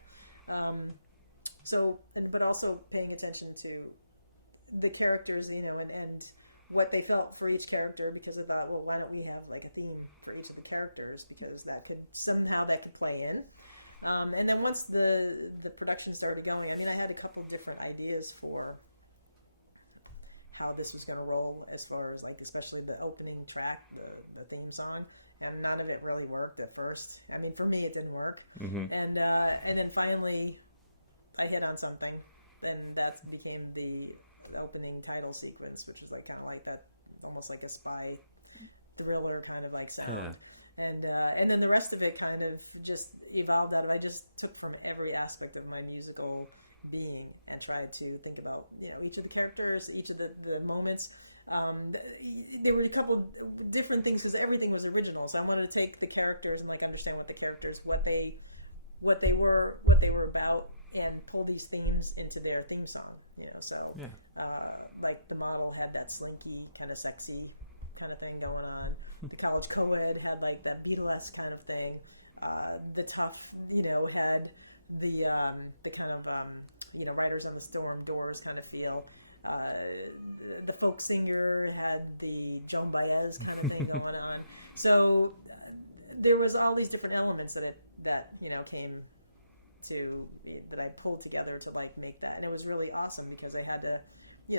But also paying attention to the characters, and what they felt for each character, because I thought, well, why don't we have like a theme for each of the characters, because that could play in. And then once the production started going, I mean, I had a couple different ideas for how this was going to roll, as far as like, especially the opening track, the theme song, and none of it really worked at first. I mean, for me, it didn't work. Mm-hmm. And then finally I hit on something, then that became the opening title sequence, which is like kind of like that, almost like a spy thriller kind of like sound. Yeah. And then the rest of it kind of just evolved out of, I just took from every aspect of my musical being and tried to think about, each of the characters, each of the moments. There were a couple different things, because everything was original. So I wanted to take the characters and like understand what the characters, what they were about, and pull these themes into their theme song. So like the model had that slinky kind of sexy kind of thing going on. The college co-ed had like that Beatlesque kind of thing. The tough, had the kind of Riders on the Storm, Doors kind of feel. The folk singer had the Joan Baez kind of thing going on. So there was all these different elements that came to, that I pulled together to like make that, and it was really awesome because I had to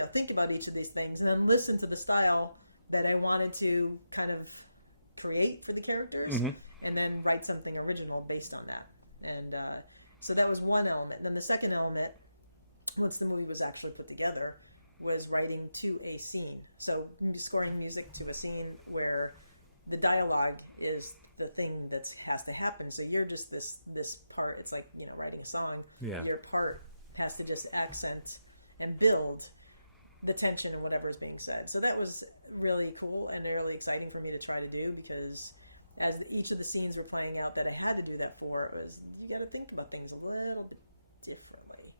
think about each of these things and then listen to the style that I wanted to kind of create for the characters, mm-hmm. and then write something original based on that. And so that was one element. And then the second element, once the movie was actually put together, was writing to a scene. So scoring music to a scene where the dialogue is the thing that has to happen. So you're just this part. It's like, writing a song. Yeah. Your part has to just accent and build the tension and whatever is being said. So that was really cool and really exciting for me to try to do, because as each of the scenes were playing out that I had to do that for, it was, you got to think about things a little bit differently.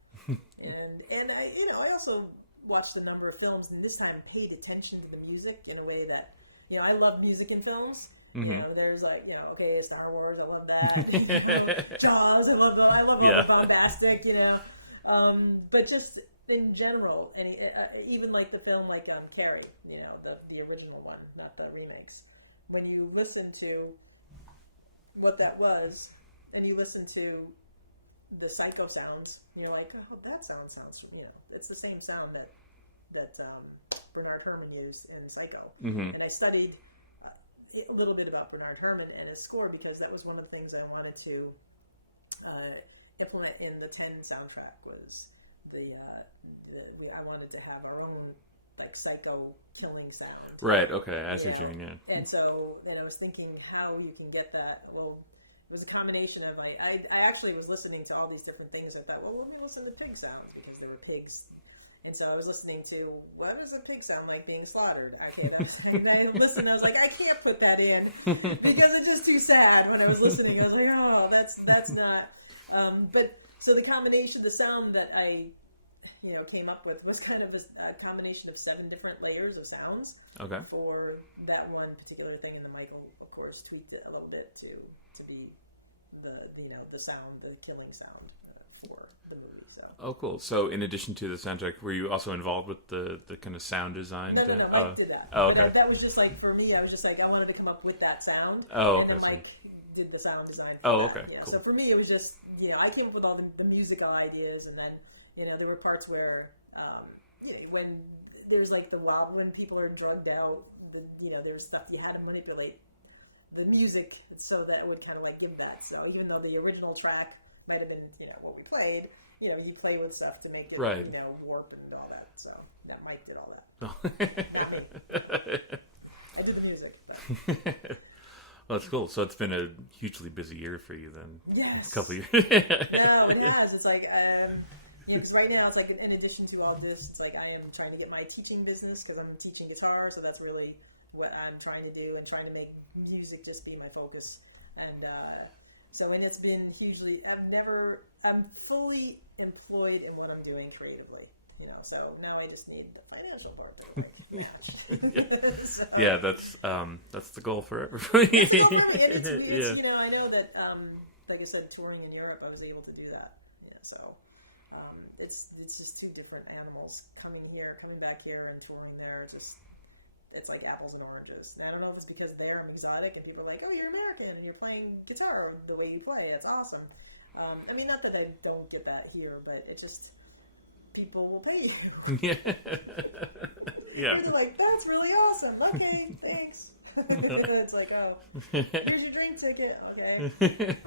and I also watched a number of films, and this time paid attention to the music in a way that, I love music in films. Mm-hmm. There's like, okay, Star Wars, I love that. Jaws, I love all the bombastic, but just in general, and even like the film, like Carrie, the original one, not the remakes. When you listen to what that was, and you listen to the psycho sounds, and you're like, oh, that sounds from, it's the same sound that Bernard Herrmann used in Psycho. Mm-hmm. And I studied a little bit about Bernard Herrmann and his score, because that was one of the things I wanted to implement in the 10 soundtrack, was I wanted to have our own like psycho killing sound. Right. Okay. I see what you mean. Yeah. And so then I was thinking how you can get that. Well, it was a combination of I actually was listening to all these different things. I thought, well, let me listen to pig sounds, because there were pigs. And so I was listening to, what does a pig sound like being slaughtered? Okay, and I listened. I was like, I can't put that in because it's just too sad. When I was listening, I was like, oh, that's not. But so the combination, the sound that I, came up with was kind of a combination of 7 different layers of sounds. Okay. For that one particular thing, and then Michael, of course, tweaked it a little bit to be the sound, the killing sound for the movie. So. Oh, cool. So in addition to the soundtrack, were you also involved with the kind of sound design? No. Mike did that. Oh, but okay. That was just like, for me, I was just like, I wanted to come up with that sound. Oh, and then Mike did the sound design for that. Okay, cool. So for me, it was just, I came up with all the musical ideas, and then, there were parts where, when there's like the wobble, when people are drugged out, there was stuff you had to manipulate the music so that it would kind of like give that. So even though the original track might have been, what we played, you play with stuff to make it, right. Warp and all that. So that Mike did all that. Not me. No. I did the music, but. Well, that's cool. So it's been a hugely busy year for you then. Yes. Couple years. No, it has. It's like, because right now it's like, in addition to all this, it's like I am trying to get my teaching business because I'm teaching guitar. So that's really what I'm trying to do, and trying to make music just be my focus. And and it's been hugely, I'm fully employed in what I'm doing creatively. So now I just need the financial part to like match. So, yeah, that's the goal for everybody. That's the goal for everybody, and it's Yeah. I know that like I said, touring in Europe, I was able to do that. Yeah, so it's just two different animals coming back here and touring there. It's like apples and oranges. And I don't know if it's because there I'm exotic and people are like, oh, you're American and you're playing guitar the way you play. It's awesome. I mean, not that I don't get that here, but it just, people will pay you. Yeah. They're like, that's really awesome. Okay, thanks. It's like, oh, here's your drink ticket. Okay,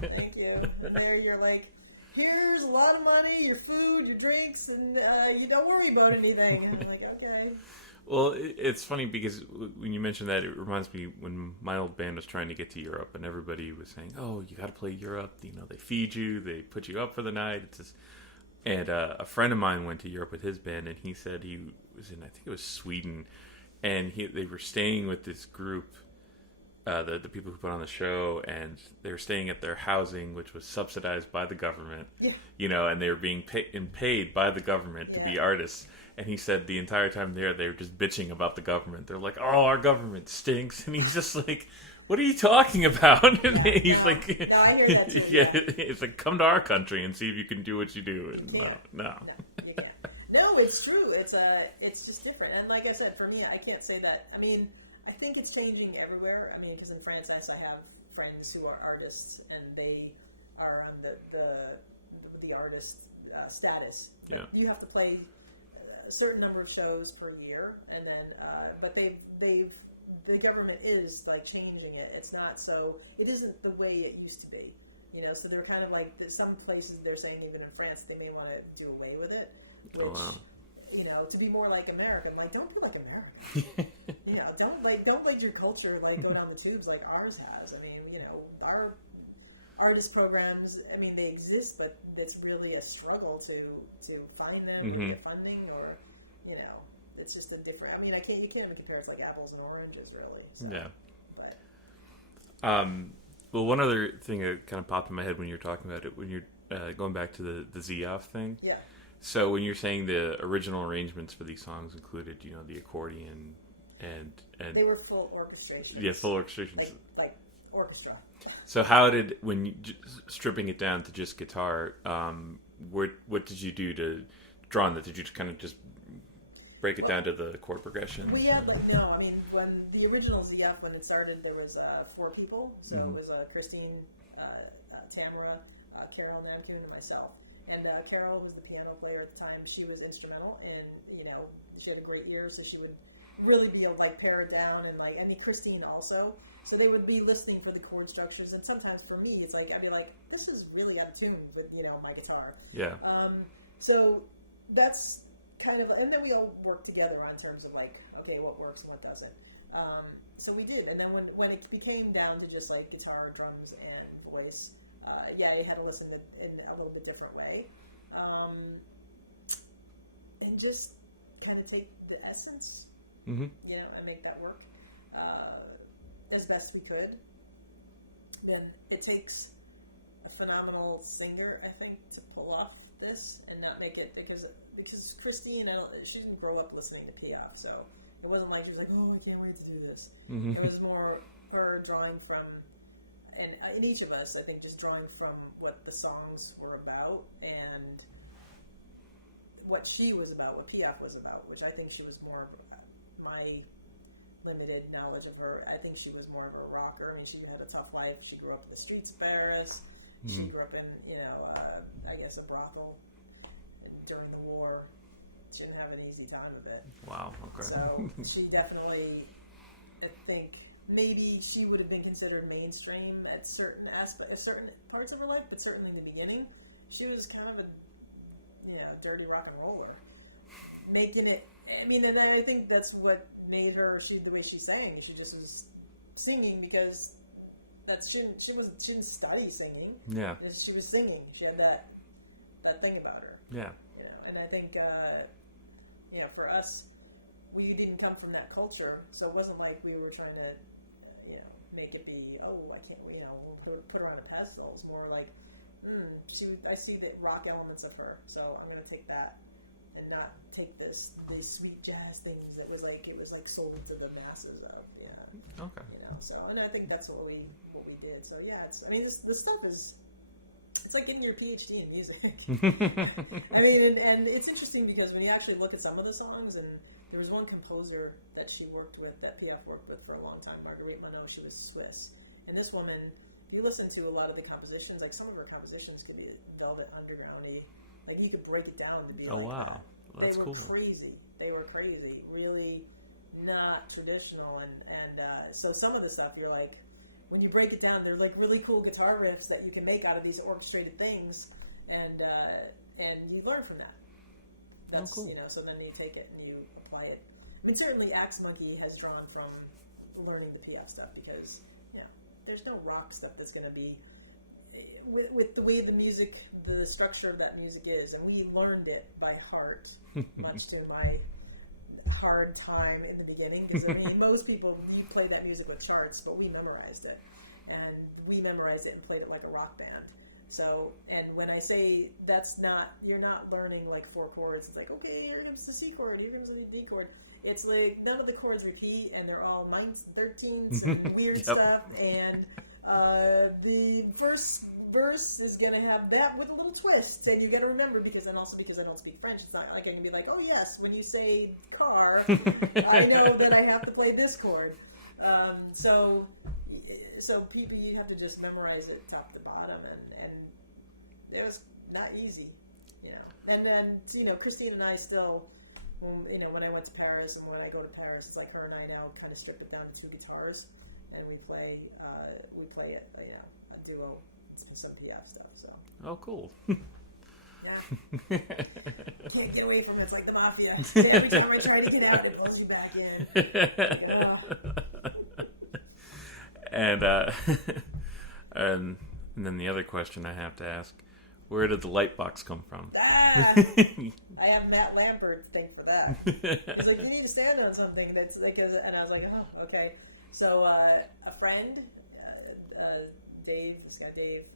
thank you. And there you're like, here's a lot of money, your food, your drinks, and you don't worry about anything. I'm like, okay. Well, it's funny because when you mentioned that, it reminds me when my old band was trying to get to Europe, and everybody was saying, "Oh, you got to play Europe. They feed you, they put you up for the night." It's just... And a friend of mine went to Europe with his band, and he said he was in, I think it was Sweden, and they were staying with this group, the people who put on the show, and they were staying at their housing, which was subsidized by the government. Yeah. And they were being paid by the government to be artists. And he said the entire time there, they were just bitching about the government. They're like, "Oh, our government stinks," and he's just like, "What are you talking about?" Yeah, no, I hear that too. Yeah, it's like, come to our country and see if you can do what you do. You can't. No, you can't. No, it's true. It's just different. And like I said, for me, I can't say that. I mean, I think it's changing everywhere. I mean, because in France, I have friends who are artists, and they are on the artist status, but you have to play a certain number of shows per year, and then but the government is like changing it. It's not so, it isn't the way it used to be, so they're kind of like some places they're saying, even in France, they may want to do away with it, which to be more like America. I'm like, don't be like America. Don't let your culture like go down the tubes like ours has. I mean, our artist programs, I mean, they exist, but it's really a struggle to find them or to get funding, or it's just a different, I mean, you can't even compare. It's like apples and oranges, really. So but well, one other thing that kind of popped in my head when you were talking about it, when you're going back to the Ziaf thing, so when you're saying the original arrangements for these songs included the accordion and they were full orchestrations, full orchestrations, like orchestra. So how did, when you, stripping it down to just guitar, what did you do to draw on that? Did you kind of just break it down to the chord progression? We had I mean, when the original ZF, when it started, there was 4 people. So it was Christine, Tamara, Carol Namkun, and myself. And Carol was the piano player at the time. She was instrumental, and she had a great ear, so she would really be able to like pare it down, and Christine also. So they would be listening for the chord structures, and sometimes for me, it's like I'd be like, this is really out of tune with my guitar. Yeah. So that's kind of, and then we all work together on terms of like, okay, what works and what doesn't. So we did, and then when it became down to just like guitar, drums, and voice, you had to listen in a little bit different way, and just kind of take the essence, and make that work as best we could. Then it takes a phenomenal singer, I think, to pull off this and not make it, because Christine, she didn't grow up listening to Piaf, so it wasn't like she was like, oh, I can't wait to do this. It was more her drawing from, and in each of us, I think, just drawing from what the songs were about and what she was about, what Piaf was about, which I think she was more of, my limited knowledge of her, I think she was more of a rocker. I mean, she had a tough life. She grew up in the streets of Paris. She grew up in, I guess a brothel, and during the war, she didn't have an easy time of it. Wow. Okay. So she definitely, I think, maybe she would have been considered mainstream at certain parts of her life, but certainly in the beginning, she was kind of a, dirty rock and roller, making it. I mean, and I think that's what made her the way she sang. She just was singing because she didn't study singing. Yeah. She was singing. She had that thing about her. Yeah. And I think for us, we didn't come from that culture, so it wasn't like we were trying to make it be, oh, I can't, put her on a pedestal. It's more like, I see the rock elements of her, so I'm gonna take that and not take these sweet jazz things that was like, it was like sold to the masses of, Okay. So, and I think that's what we did. So yeah, this stuff is, it's like getting your PhD in music. I mean, and it's interesting because when you actually look at some of the songs, and there was one composer that she worked with, that PF worked with for a long time, Marguerite Monod, she was Swiss. And this woman, if you listen to a lot of the compositions, like some of her compositions could be Velvet Underground-y. Like you could break it down to be like wow. that. That's They were cool. crazy. They were crazy. Really not traditional. And so some of the stuff you're like, when you break it down, they're like really cool guitar riffs that you can make out of these orchestrated things, and you learn from that. That's cool. So then you take it and you apply it. I mean, certainly Axemunkee has drawn from learning the PF stuff, because there's no rock stuff that's going to be with the way the music, the structure of that music is, and we learned it by heart, much to my hard time in the beginning, because I mean most people, you play that music with charts, but we memorized it and played it like a rock band. So, and when I say you're not learning like 4 chords, it's like, okay, here comes the C chord, here comes the D chord. It's like none of the chords repeat, and they're all 9ths, 13ths and weird Yep. stuff. And the first verse is gonna have that with a little twist, and you got to remember, because I don't speak French, it's not like I can be like, oh yes, when you say car, I know that I have to play this chord. So people, you have to just memorize it top to bottom, and it was not easy, And then Christine and I still, when I went to Paris and when I go to Paris, it's like her and I now kind of strip it down to 2 guitars, and we play a duo, some PF stuff. So. Oh, cool. Yeah. Can't get away from it. It's like the mafia. Every time I try to get out, it pulls you back in. Like, and then the other question I have to ask: where did the light box come from? I have Matt Lampert to thank for that. He's like, you need to stand on something that's like, and I was like, oh, okay. So a friend, Dave, this guy Dave,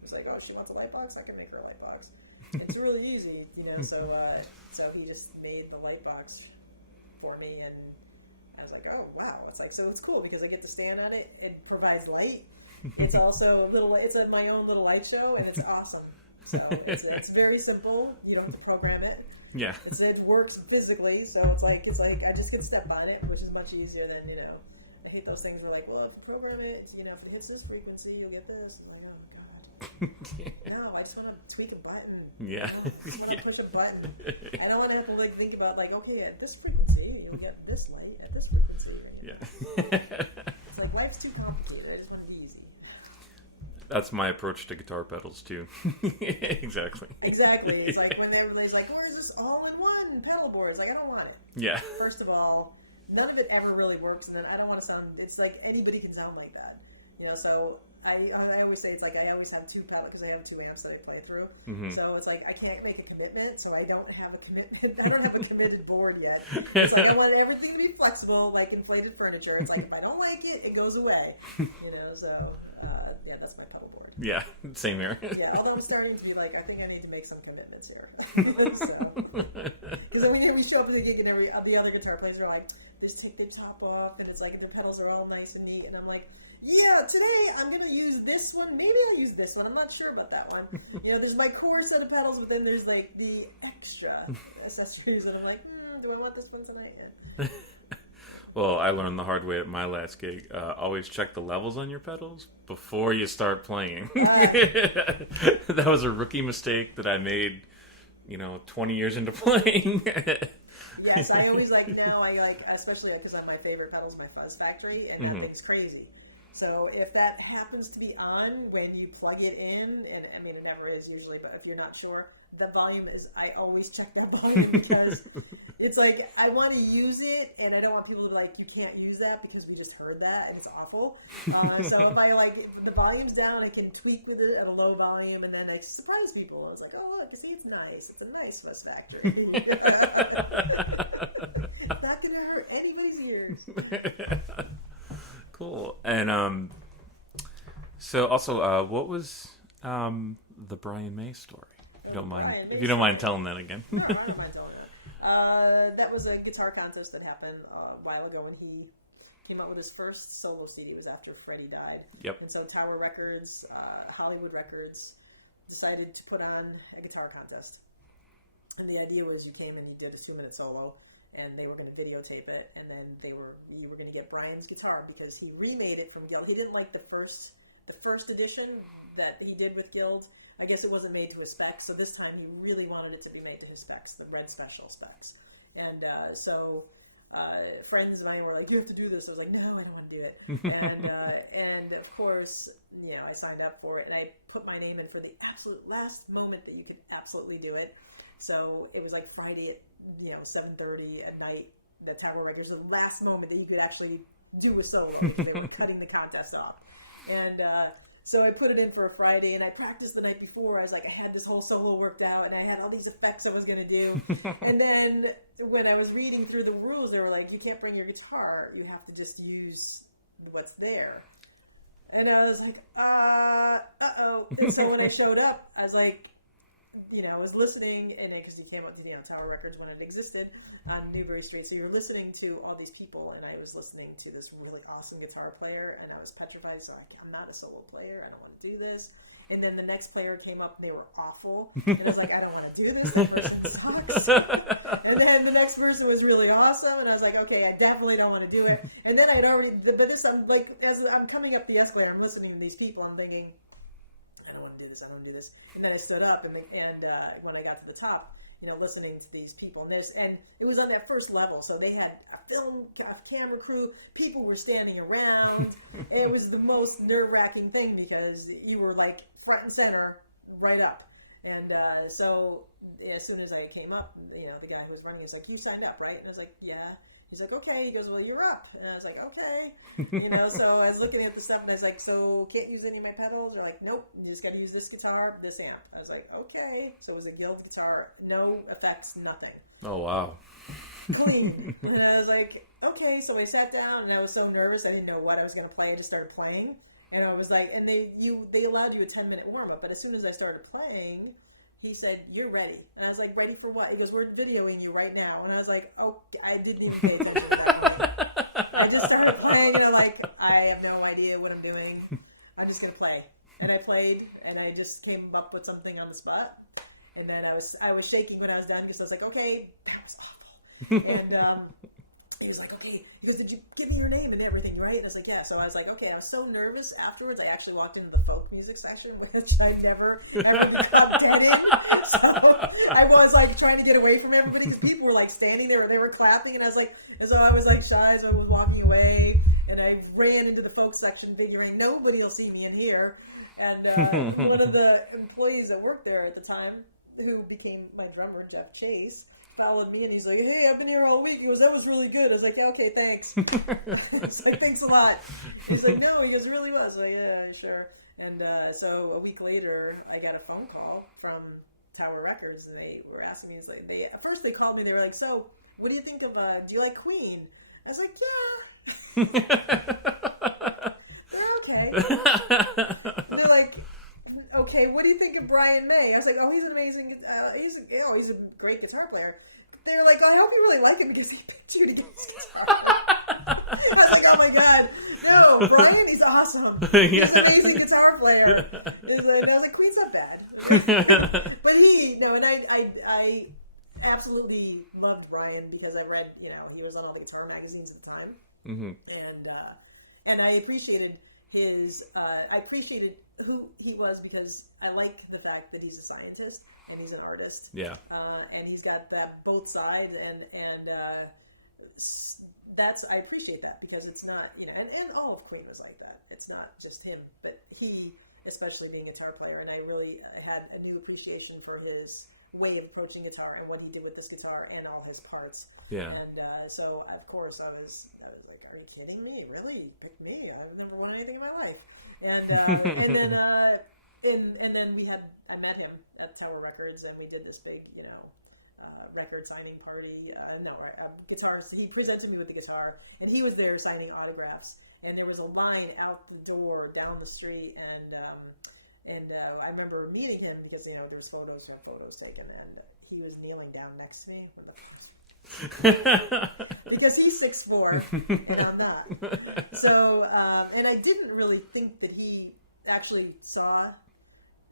was like, oh, she wants a light box. I can make her a light box. It's really easy, So he just made the light box for me, and I was like, oh wow, it's like, so it's cool because I get to stand on it. It provides light. It's also my own little light show, and it's awesome. So it's very simple. You don't have to program it. Yeah. It works physically, so it's like I just can step on it, which is much easier than I hate those things where like, well, if you program it, it's, if it hits this frequency, you'll get this. It's like, oh god, no, I just want to tweak a button. Yeah. I just want to push a button. I don't want to have to like think about like, okay, at this frequency you'll get this light. At this frequency you're gonna get that. It's like life's too complicated. I just want it easy. That's my approach to guitar pedals too. Exactly. Exactly. It's like when everybody's like, where's this all-in-one pedal board? It's like, I don't want it. Yeah. First of all, none of it ever really works, and then I don't want to sound, it's like anybody can sound like that, so I always say it's like I always have 2 pedals, because I have 2 amps that I play through. Mm-hmm. So it's like I can't make a commitment, so I don't have a commitment. I don't have a committed board yet. It's like I want everything to be flexible, like inflated furniture. It's like if I don't like it, it goes away. So yeah, that's my pedal board. Yeah, same here. Yeah, although I'm starting to be like, I think I need to make some commitments here. So, because I mean, we show up at the gig and the other guitar players are like, they just take their top off, and it's like their pedals are all nice and neat, and I'm like, yeah, today I'm gonna use this one. Maybe I'll use this one. I'm not sure about that one. There's my core set of pedals, but then there's like the extra accessories, and I'm like, do I want this one tonight? Yeah. Well, I learned the hard way at my last gig. Always check the levels on your pedals before you start playing. That was a rookie mistake that I made, 20 years into playing. Yes, I always especially because my favorite pedal's my Fuzz Factory, and that thing's crazy. So if that happens to be on when you plug it in, and I mean, it never is usually, but if you're not sure, the volume is, I always check that volume because it's like, I want to use it and I don't want people to be like, you can't use that because we just heard that and it's awful. So if the volume's down, I can tweak with it at a low volume and then I surprise people. I was like, oh, look, see, it's nice. It's a nice Fuss Factory. It's not going to hurt anybody's ears. Cool. And so also, what was the Brian May story? Oh, the Brian May If you don't story. mind telling that again. No, I don't mind telling that. That was a guitar contest that happened a while ago when he came out with his first solo CD. It was after Freddie died. Yep. And so Tower Records, Hollywood Records decided to put on a guitar contest. And the idea was you came and you did a 2-minute solo. And they were going to videotape it, and then you were going to get Brian's guitar because he remade it from Guild. He didn't like the first edition that he did with Guild. I guess it wasn't made to his specs, so this time he really wanted it to be made to his specs, the Red Special specs. And so friends of mine were like, "You have to do this." I was like, "No, I don't want to do it." And of course, I signed up for it, and I put my name in for the absolute last moment that you could absolutely do it. So it was like Friday at 7:30 at night. The Tower Records, the last moment that you could actually do a solo because they were cutting the contest off. And so I put it in for a Friday, and I practiced the night before. I was like, I had this whole solo worked out, and I had all these effects I was going to do. And then when I was reading through the rules, they were like, you can't bring your guitar. You have to just use what's there. And I was like, uh-oh. And so when I showed up, I was like, I was listening, and because you came up to Tower Records when it existed on Newbury Street, so you're listening to all these people, and I was listening to this really awesome guitar player, and I was petrified. So I'm not a solo player. I don't want to do this. And then the next player came up, and they were awful, and I was like, I don't want to do this. That person sucks. And then the next person was really awesome, and I was like, okay, I definitely don't want to do it. And then I had already, but this, I'm like, as I'm coming up the escalator, I'm listening to these people, I'm thinking, I don't want to do this. I don't want to do this. And then I stood up, and when I got to the top, listening to these people, and it was on that first level, so they had a camera crew. People were standing around. It was the most nerve-wracking thing because you were like front and center, right up. And so as soon as I came up, the guy who was running is like, "You signed up, right?" And I was like, "Yeah." He's like, "Okay." He goes, "Well, you're up." And I was like, "Okay." So I was looking at the stuff, and I was like, "So can't use any of my pedals?" Or like, "Nope, you just got to use this guitar, this amp." I was like, "Okay." So it was a Guild guitar, no effects, nothing. Oh, wow. Clean. And I was like, "Okay." So I sat down, and I was so nervous. I didn't know what I was going to play. I just started playing. And I was like, and they allowed you a 10-minute warm-up. But as soon as I started playing, he said, "You're ready." And I was like, "Ready for what?" He goes, "We're videoing you right now." And I was like, "Oh," I didn't even pay attention at that point. I just started playing, and I'm like, I have no idea what I'm doing. I'm just going to play. And I played, and I just came up with something on the spot. And then I was shaking when I was done because I was like, okay, that was awful. And he was like, "Okay." He goes, "Did you give me your name and everything, right?" And I was like, "Yeah." So I was like, okay. I was so nervous afterwards. I actually walked into the folk music section, which I never, ever be caught dead in. So I was like trying to get away from everybody because people were like standing there and they were clapping. And I was like, and so I was like shy. So I was walking away, and I ran into the folk section figuring nobody will see me in here. And one of the employees that worked there at the time, who became my drummer, Jeff Chase, followed me, and he's like, "Hey, I've been here all week." He goes, "That was really good." I was like, "Yeah, okay, thanks." It's like, "Thanks a lot." He's like, "No," he goes, "It really was." I was like, "Yeah, sure." And so a week later, I got a phone call from Tower Records, and they were asking me, it's like, at first they called me, they were like, "So, what do you think of, do you like Queen?" I was like, "Yeah." They're okay. They're like, "Okay, what do you think of Brian May?" I was like, "Oh, he's an amazing, he's a great guitar player." They're like, "Oh, I hope you really like him because he picked you to get his guitar." I was like, "Oh my God, no, Brian, he's awesome. He's an amazing guitar player." And I was like, "Queen's not bad." But I absolutely loved Brian because I read, he was on all the guitar magazines at the time. Mm-hmm. And I appreciated who he was because I like the fact that he's a scientist and he's an artist. Yeah. And he's got that both sides, and I appreciate that, because it's not, and all of Queen was like that. It's not just him, but he, especially being a guitar player, and I had a new appreciation for his way of approaching guitar and what he did with this guitar and all his parts. Yeah. And so of course I was like, are you kidding me? Really? You picked me? I've never won anything in my life. And and then I met him at Tower Records, and we did this big, record signing party. Guitar. He presented me with the guitar, and he was there signing autographs, and there was a line out the door down the street, and I remember meeting him because, there was photos, we have photos taken, and he was kneeling down next to me when the photos were because he's 6'4" and I'm not. So, and I didn't really think that he actually saw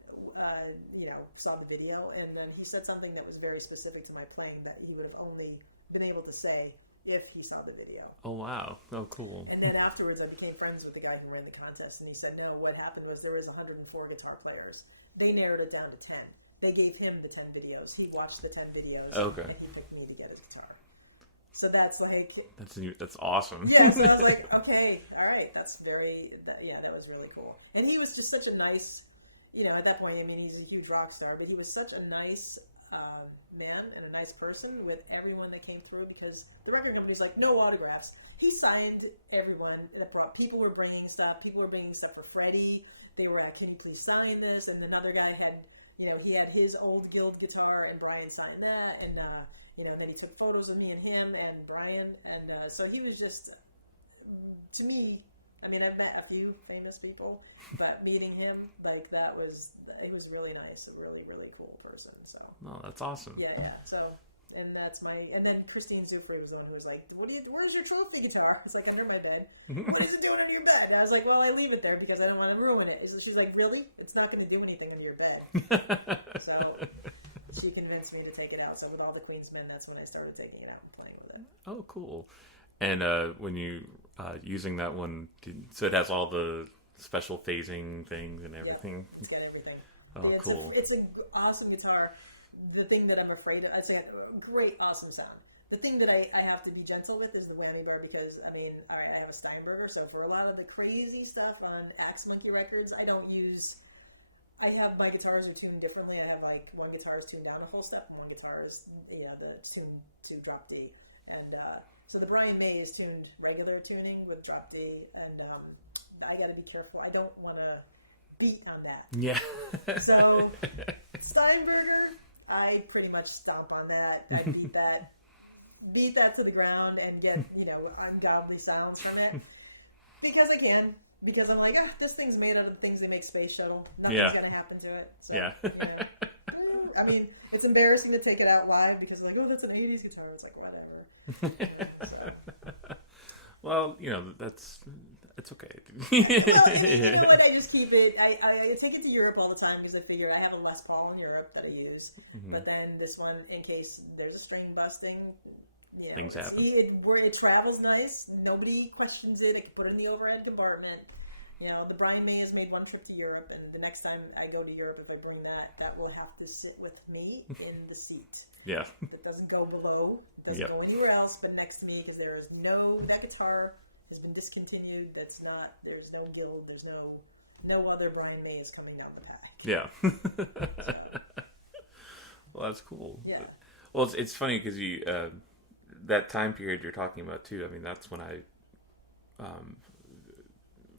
the video, and then he said something that was very specific to my playing that he would have only been able to say if he saw the video. Oh, wow. Oh, cool. And then afterwards, I became friends with the guy who ran the contest, and he said, no, what happened was there was 104 guitar players. They narrowed it down to 10. They gave him the 10 videos. He watched the 10 videos, and he picked me to get his guitar. So that's like... That's awesome. Yeah, so I was like, okay, all right, that was really cool. And he was just such a nice, at that point, I mean, he's a huge rock star, but he was such a nice man and a nice person with everyone that came through, because the record company's like, no autographs. He signed everyone that brought. People were bringing stuff for Freddie. They were at, can you please sign this? And another guy had, he had his old Guild guitar, and Brian signed that, and and then he took photos of me and him and Brian, and so he was just, to me, I mean, I've met a few famous people, but meeting him, like, he was really nice, a really, really cool person. So. Oh, that's awesome. Yeah. So, and then Christine Zufri was the one who was like, where's your trophy guitar? It's like under my bed. What is it doing under your bed? And I was like, well, I leave it there because I don't want to ruin it. She's like, really? It's not going to do anything under your bed. So she convinced me to take it out. So with all the Queen's Men, that's when I started taking it out and playing with it. Oh, cool. And when you using that one, so it has all the special phasing things and everything. Yep, it's got everything. Oh, it's cool. it's an awesome guitar. The thing that I'm afraid of, it's like a great, awesome sound. The thing that I have to be gentle with is the whammy bar, because, I mean, all right, I have a Steinberger, so for a lot of the crazy stuff on Axemunkee records, I have my guitars are tuned differently. I have, like, one guitar is tuned down a whole step, and one guitar is, the tuned to drop D. And so the Brian May is tuned regular tuning with drop D, and I got to be careful. I don't want to beat on that. Yeah. So Steinberger, I pretty much stomp on that. I beat that to the ground and get, ungodly sounds from it because I can. Because I'm like, this thing's made out of the things they make Space Shuttle. Nothing's going to happen to it. So, I mean, it's embarrassing to take it out live because like, oh, that's an 80s guitar. It's like, whatever. So. Well, it's okay. Well, I mean, you know what? I just keep it. I take it to Europe all the time because I figure I have a Les Paul in Europe that I use. Mm-hmm. But then this one, in case there's a string busting, it travels nice. Nobody questions it. I can put it in the overhead compartment. The Brian May has made one trip to Europe, and the next time I go to Europe, if I bring that will have to sit with me in the seat. Yeah. That doesn't go below. It doesn't go anywhere else but next to me, because that guitar has been discontinued. There's no Guild. There's no other Brian May is coming down the pike. Yeah. So. Well, that's cool. Yeah. Well, it's funny because you that time period you're talking about too. I mean, that's when I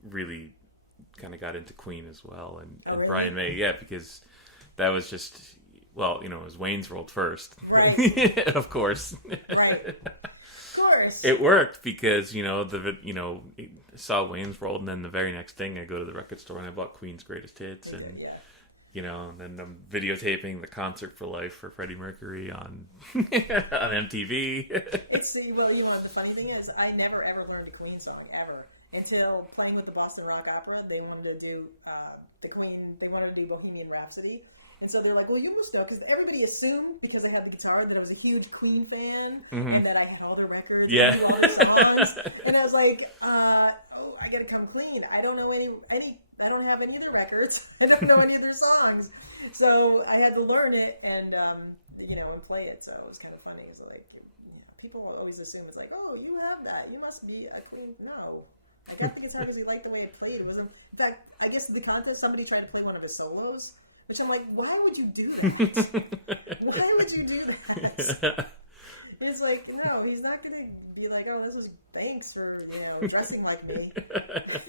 really kind of got into Queen as well, and really? Brian May, yeah, because that was just it was Wayne's World first, right? Of course, right. Of course, it worked because saw Wayne's World, and then the very next thing I go to the record store and I bought Queen's Greatest Hits. They did, yeah. And then I'm videotaping the Concert for Life for Freddie Mercury on MTV. The funny thing is, I never ever learned a Queen song ever until playing with the Boston Rock Opera. They wanted to do the Queen. They wanted to do Bohemian Rhapsody, and so they're like, "Well, you must know," because everybody assumed because I had the guitar that I was a huge Queen fan, mm-hmm. and that I had all their records and I knew all their songs. And I was like, "I got to come clean. I don't know any I don't have any of their records. I don't know any of their songs. So I had to learn it and, and play it. So it was kind of funny. Because people always assume it's like, oh, you have that. You must be a Queen. No. I got the guitar because he liked the way I played. It wasn't. In fact, I guess the contest, somebody tried to play one of his solos, which I'm like, why would you do that? Why would you do that? It's like, no, he's not going to be like, oh, this was thanks for, dressing like me.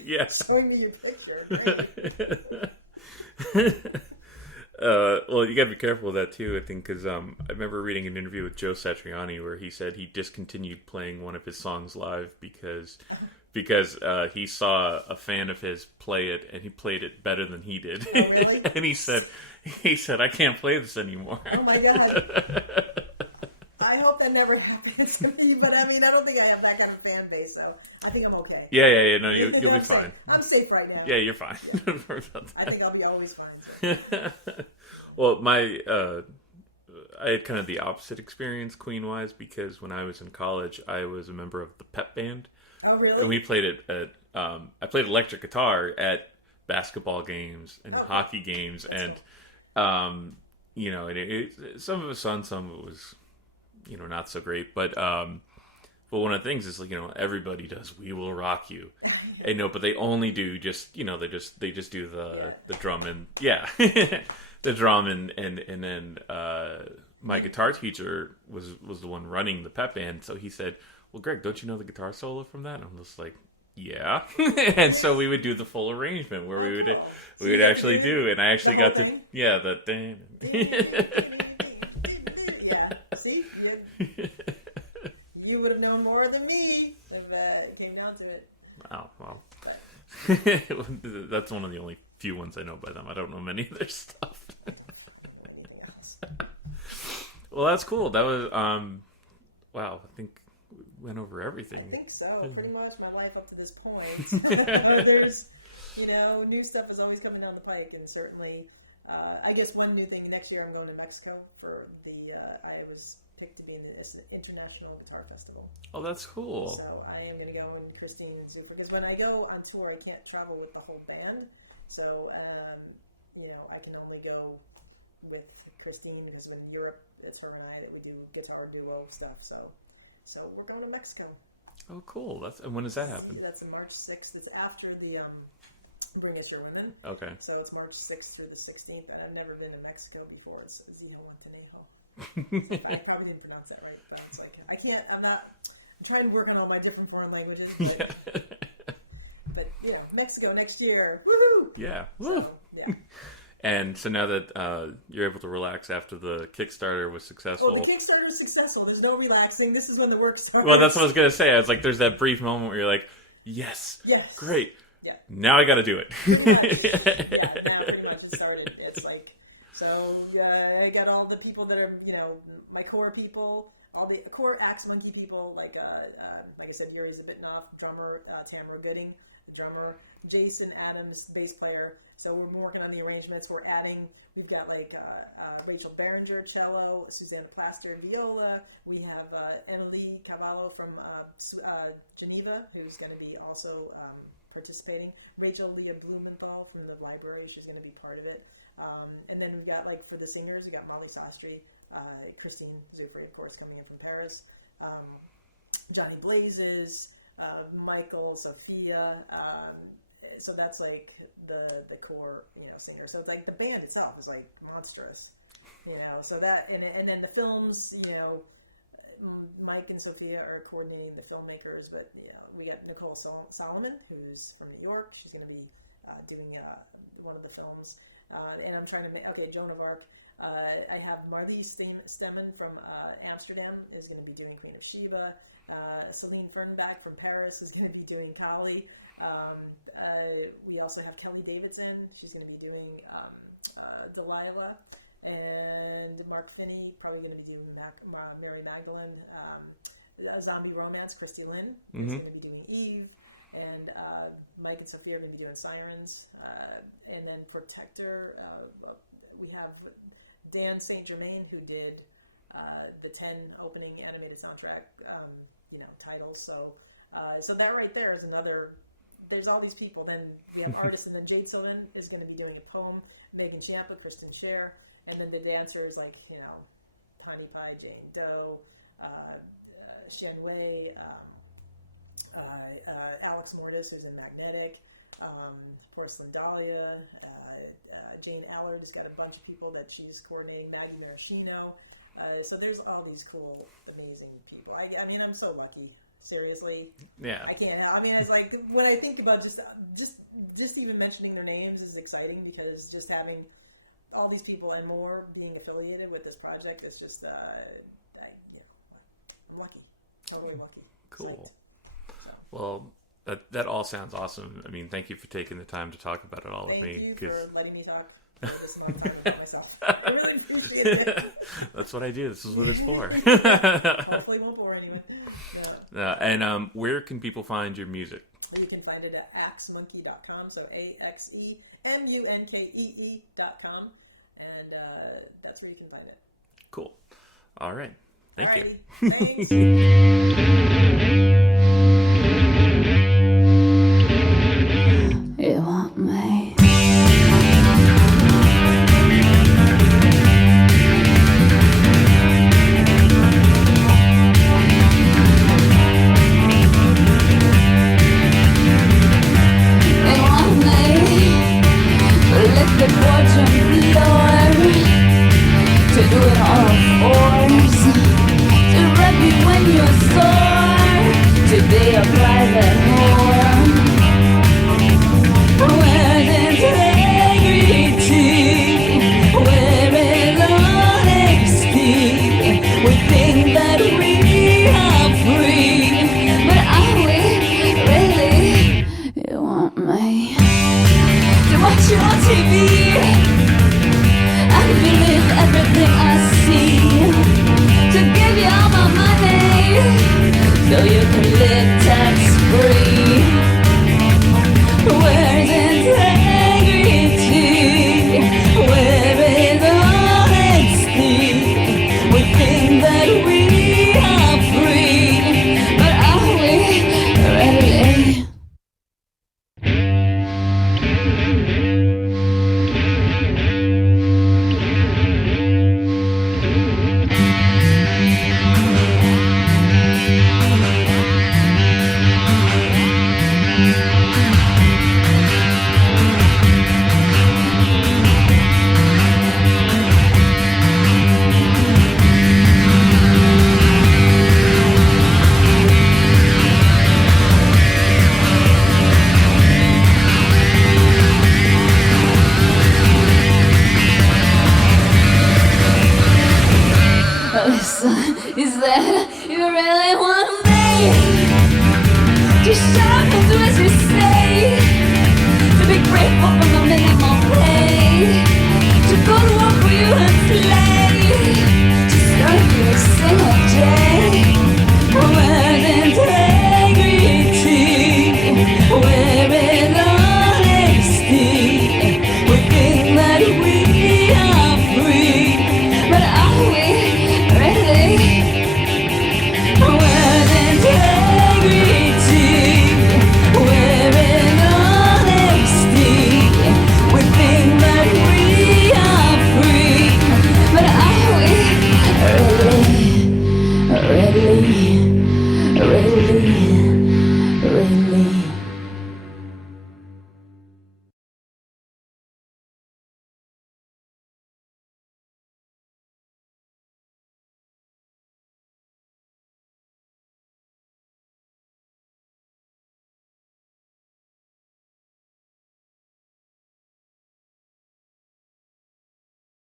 Yeah. Showing me your picture. Great. Well, you got to be careful with that too, I think, because I remember reading an interview with Joe Satriani where he said he discontinued playing one of his songs live because he saw a fan of his play it and he played it better than he did. Oh, really? And he said, I can't play this anymore. Oh my God. I hope that never happens to me, but I mean, I don't think I have that kind of fan base, so I think I'm okay. Yeah. No, you'll I'm be safe. fine. I'm safe right now. Yeah, you're fine. Yeah. I think I'll be always fine. So. Well, I had kind of the opposite experience Queen-wise because when I was in college, I was a member of the Pep band. Oh, really? And we played it at. I played electric guitar at basketball games and hockey games, That's and cool. some of it was fun, some of it was. Not so great, but one of the things is everybody does "We Will Rock You," I know, but they only do just they just do the drum and the drum and then my guitar teacher was the one running the pep band, so he said, "Well, Greg, don't you know the guitar solo from that?" And I'm just like, "Yeah," and so we would do the full arrangement where we would actually do, and I actually the whole got thing. Yeah. See? You would have known more than me if it came down to it. Wow. Well. But that's one of the only few ones I know by them. I don't know many of their stuff. I don't know anything else. Well, that's cool. That was wow. I think we went over everything. I think so. Pretty much my life up to this point. There's, new stuff is always coming down the pike, and certainly. I guess one new thing next year I'm going to Mexico for I was picked to be in the International Guitar Festival. Oh, that's cool. So I am going to go and Christine Zufer, because when I go on tour I can't travel with the whole band. So, I can only go with Christine because in Europe it's her and I that we do guitar duo stuff. So we're going to Mexico. Oh, cool. And when is that? That's on March 6th. It's after the Bring Us Your Women. Okay. So it's March 6th through the 16th, and I've never been to Mexico before. It's Zihuatanejo. I probably didn't pronounce that right, but it's like, I'm trying to work on all my different foreign languages, but, Mexico next year. Woohoo! Yeah. So, yeah. And so now that you're able to relax after the Kickstarter was successful. Oh, the Kickstarter was successful. There's no relaxing. This is when the work starts. Well, that's what I was going to say. I was like, there's that brief moment where you're like, yes. Great. Yeah. Now I got to do it. Pretty much. Yeah, now pretty much it started. It's like, so I got all the people that are, my core people, all the core Axemunkee people, like I said, Yuri Zabitnov, drummer, Tamara Gooding, the drummer, Jason Adams, bass player. So we're working on the arrangements. We've got like Rachel Berenger, cello, Susanna Plaster, viola. We have Emily Cavallo from Geneva, who's going to be also participating. Rachel Leah Blumenthal from the library, she's going to be part of it. And then we've got, like, for the singers, we got Molly Sastry, Christine Zufri, of course, coming in from Paris, Johnny Blazes, Michael, Sophia. So that's like the core, singer. So it's like the band itself is like monstrous, so that, and then the films, Mike and Sophia are coordinating the filmmakers, but we got Nicole Solomon, who's from New York. She's going to be doing one of the films, and I'm trying to make Joan of Arc. I have Marlies Stemmen from Amsterdam is going to be doing Queen of Sheba. Celine Fernbach from Paris is going to be doing Kali. We also have Kelly Davidson. She's going to be doing Delilah. And Mark Finney probably going to be doing Mary Magdalene. Zombie Romance, Christy Lynn is going to be doing Eve. And Mike and Sophia are going to be doing Sirens. And then Protector, we have Dan St. Germain, who did the 10 opening animated soundtrack, titles. So that right there is another there's all these people. Then we have artists, and then Jade Sylvan is going to be doing a poem. Megan Chiampa, Kristen Scher, and then the dancers like Honey Pie, Jane Doe, Xian Wei, Alex Mortis, who's in Magnetic, Porcelain Dahlia, Jane Allard has got a bunch of people that she's coordinating, Maggie Maraschino. So there's all these cool, amazing people. I mean, I'm so lucky. Seriously, yeah. I can't. I mean, it's like when I think about just even mentioning their names is exciting, because just having all these people and more being affiliated with this project is just, I'm lucky, totally lucky, cool. Psyched. So well, that all sounds awesome. I mean, thank you for taking the time to talk about it all. Thank you for letting me talk for this amount of time about myself. I really appreciated it. That's what I do. This is what it's for. Yeah. Hopefully won't bore anyone. No. And where can people find your music? You can find it at axemunkee.com. So AXEMUNKEE.com. And that's where you can find it. Cool. All right. Alrighty. Thanks. You want me? To do it all fours, to rub you when you're sore, to be a private whore. Where's integrity? Where is honesty? We think that we are free, but are we really? You want me to watch you on TV? I believe everything I see, to give you all my money so you can live tax free. Where's integrity?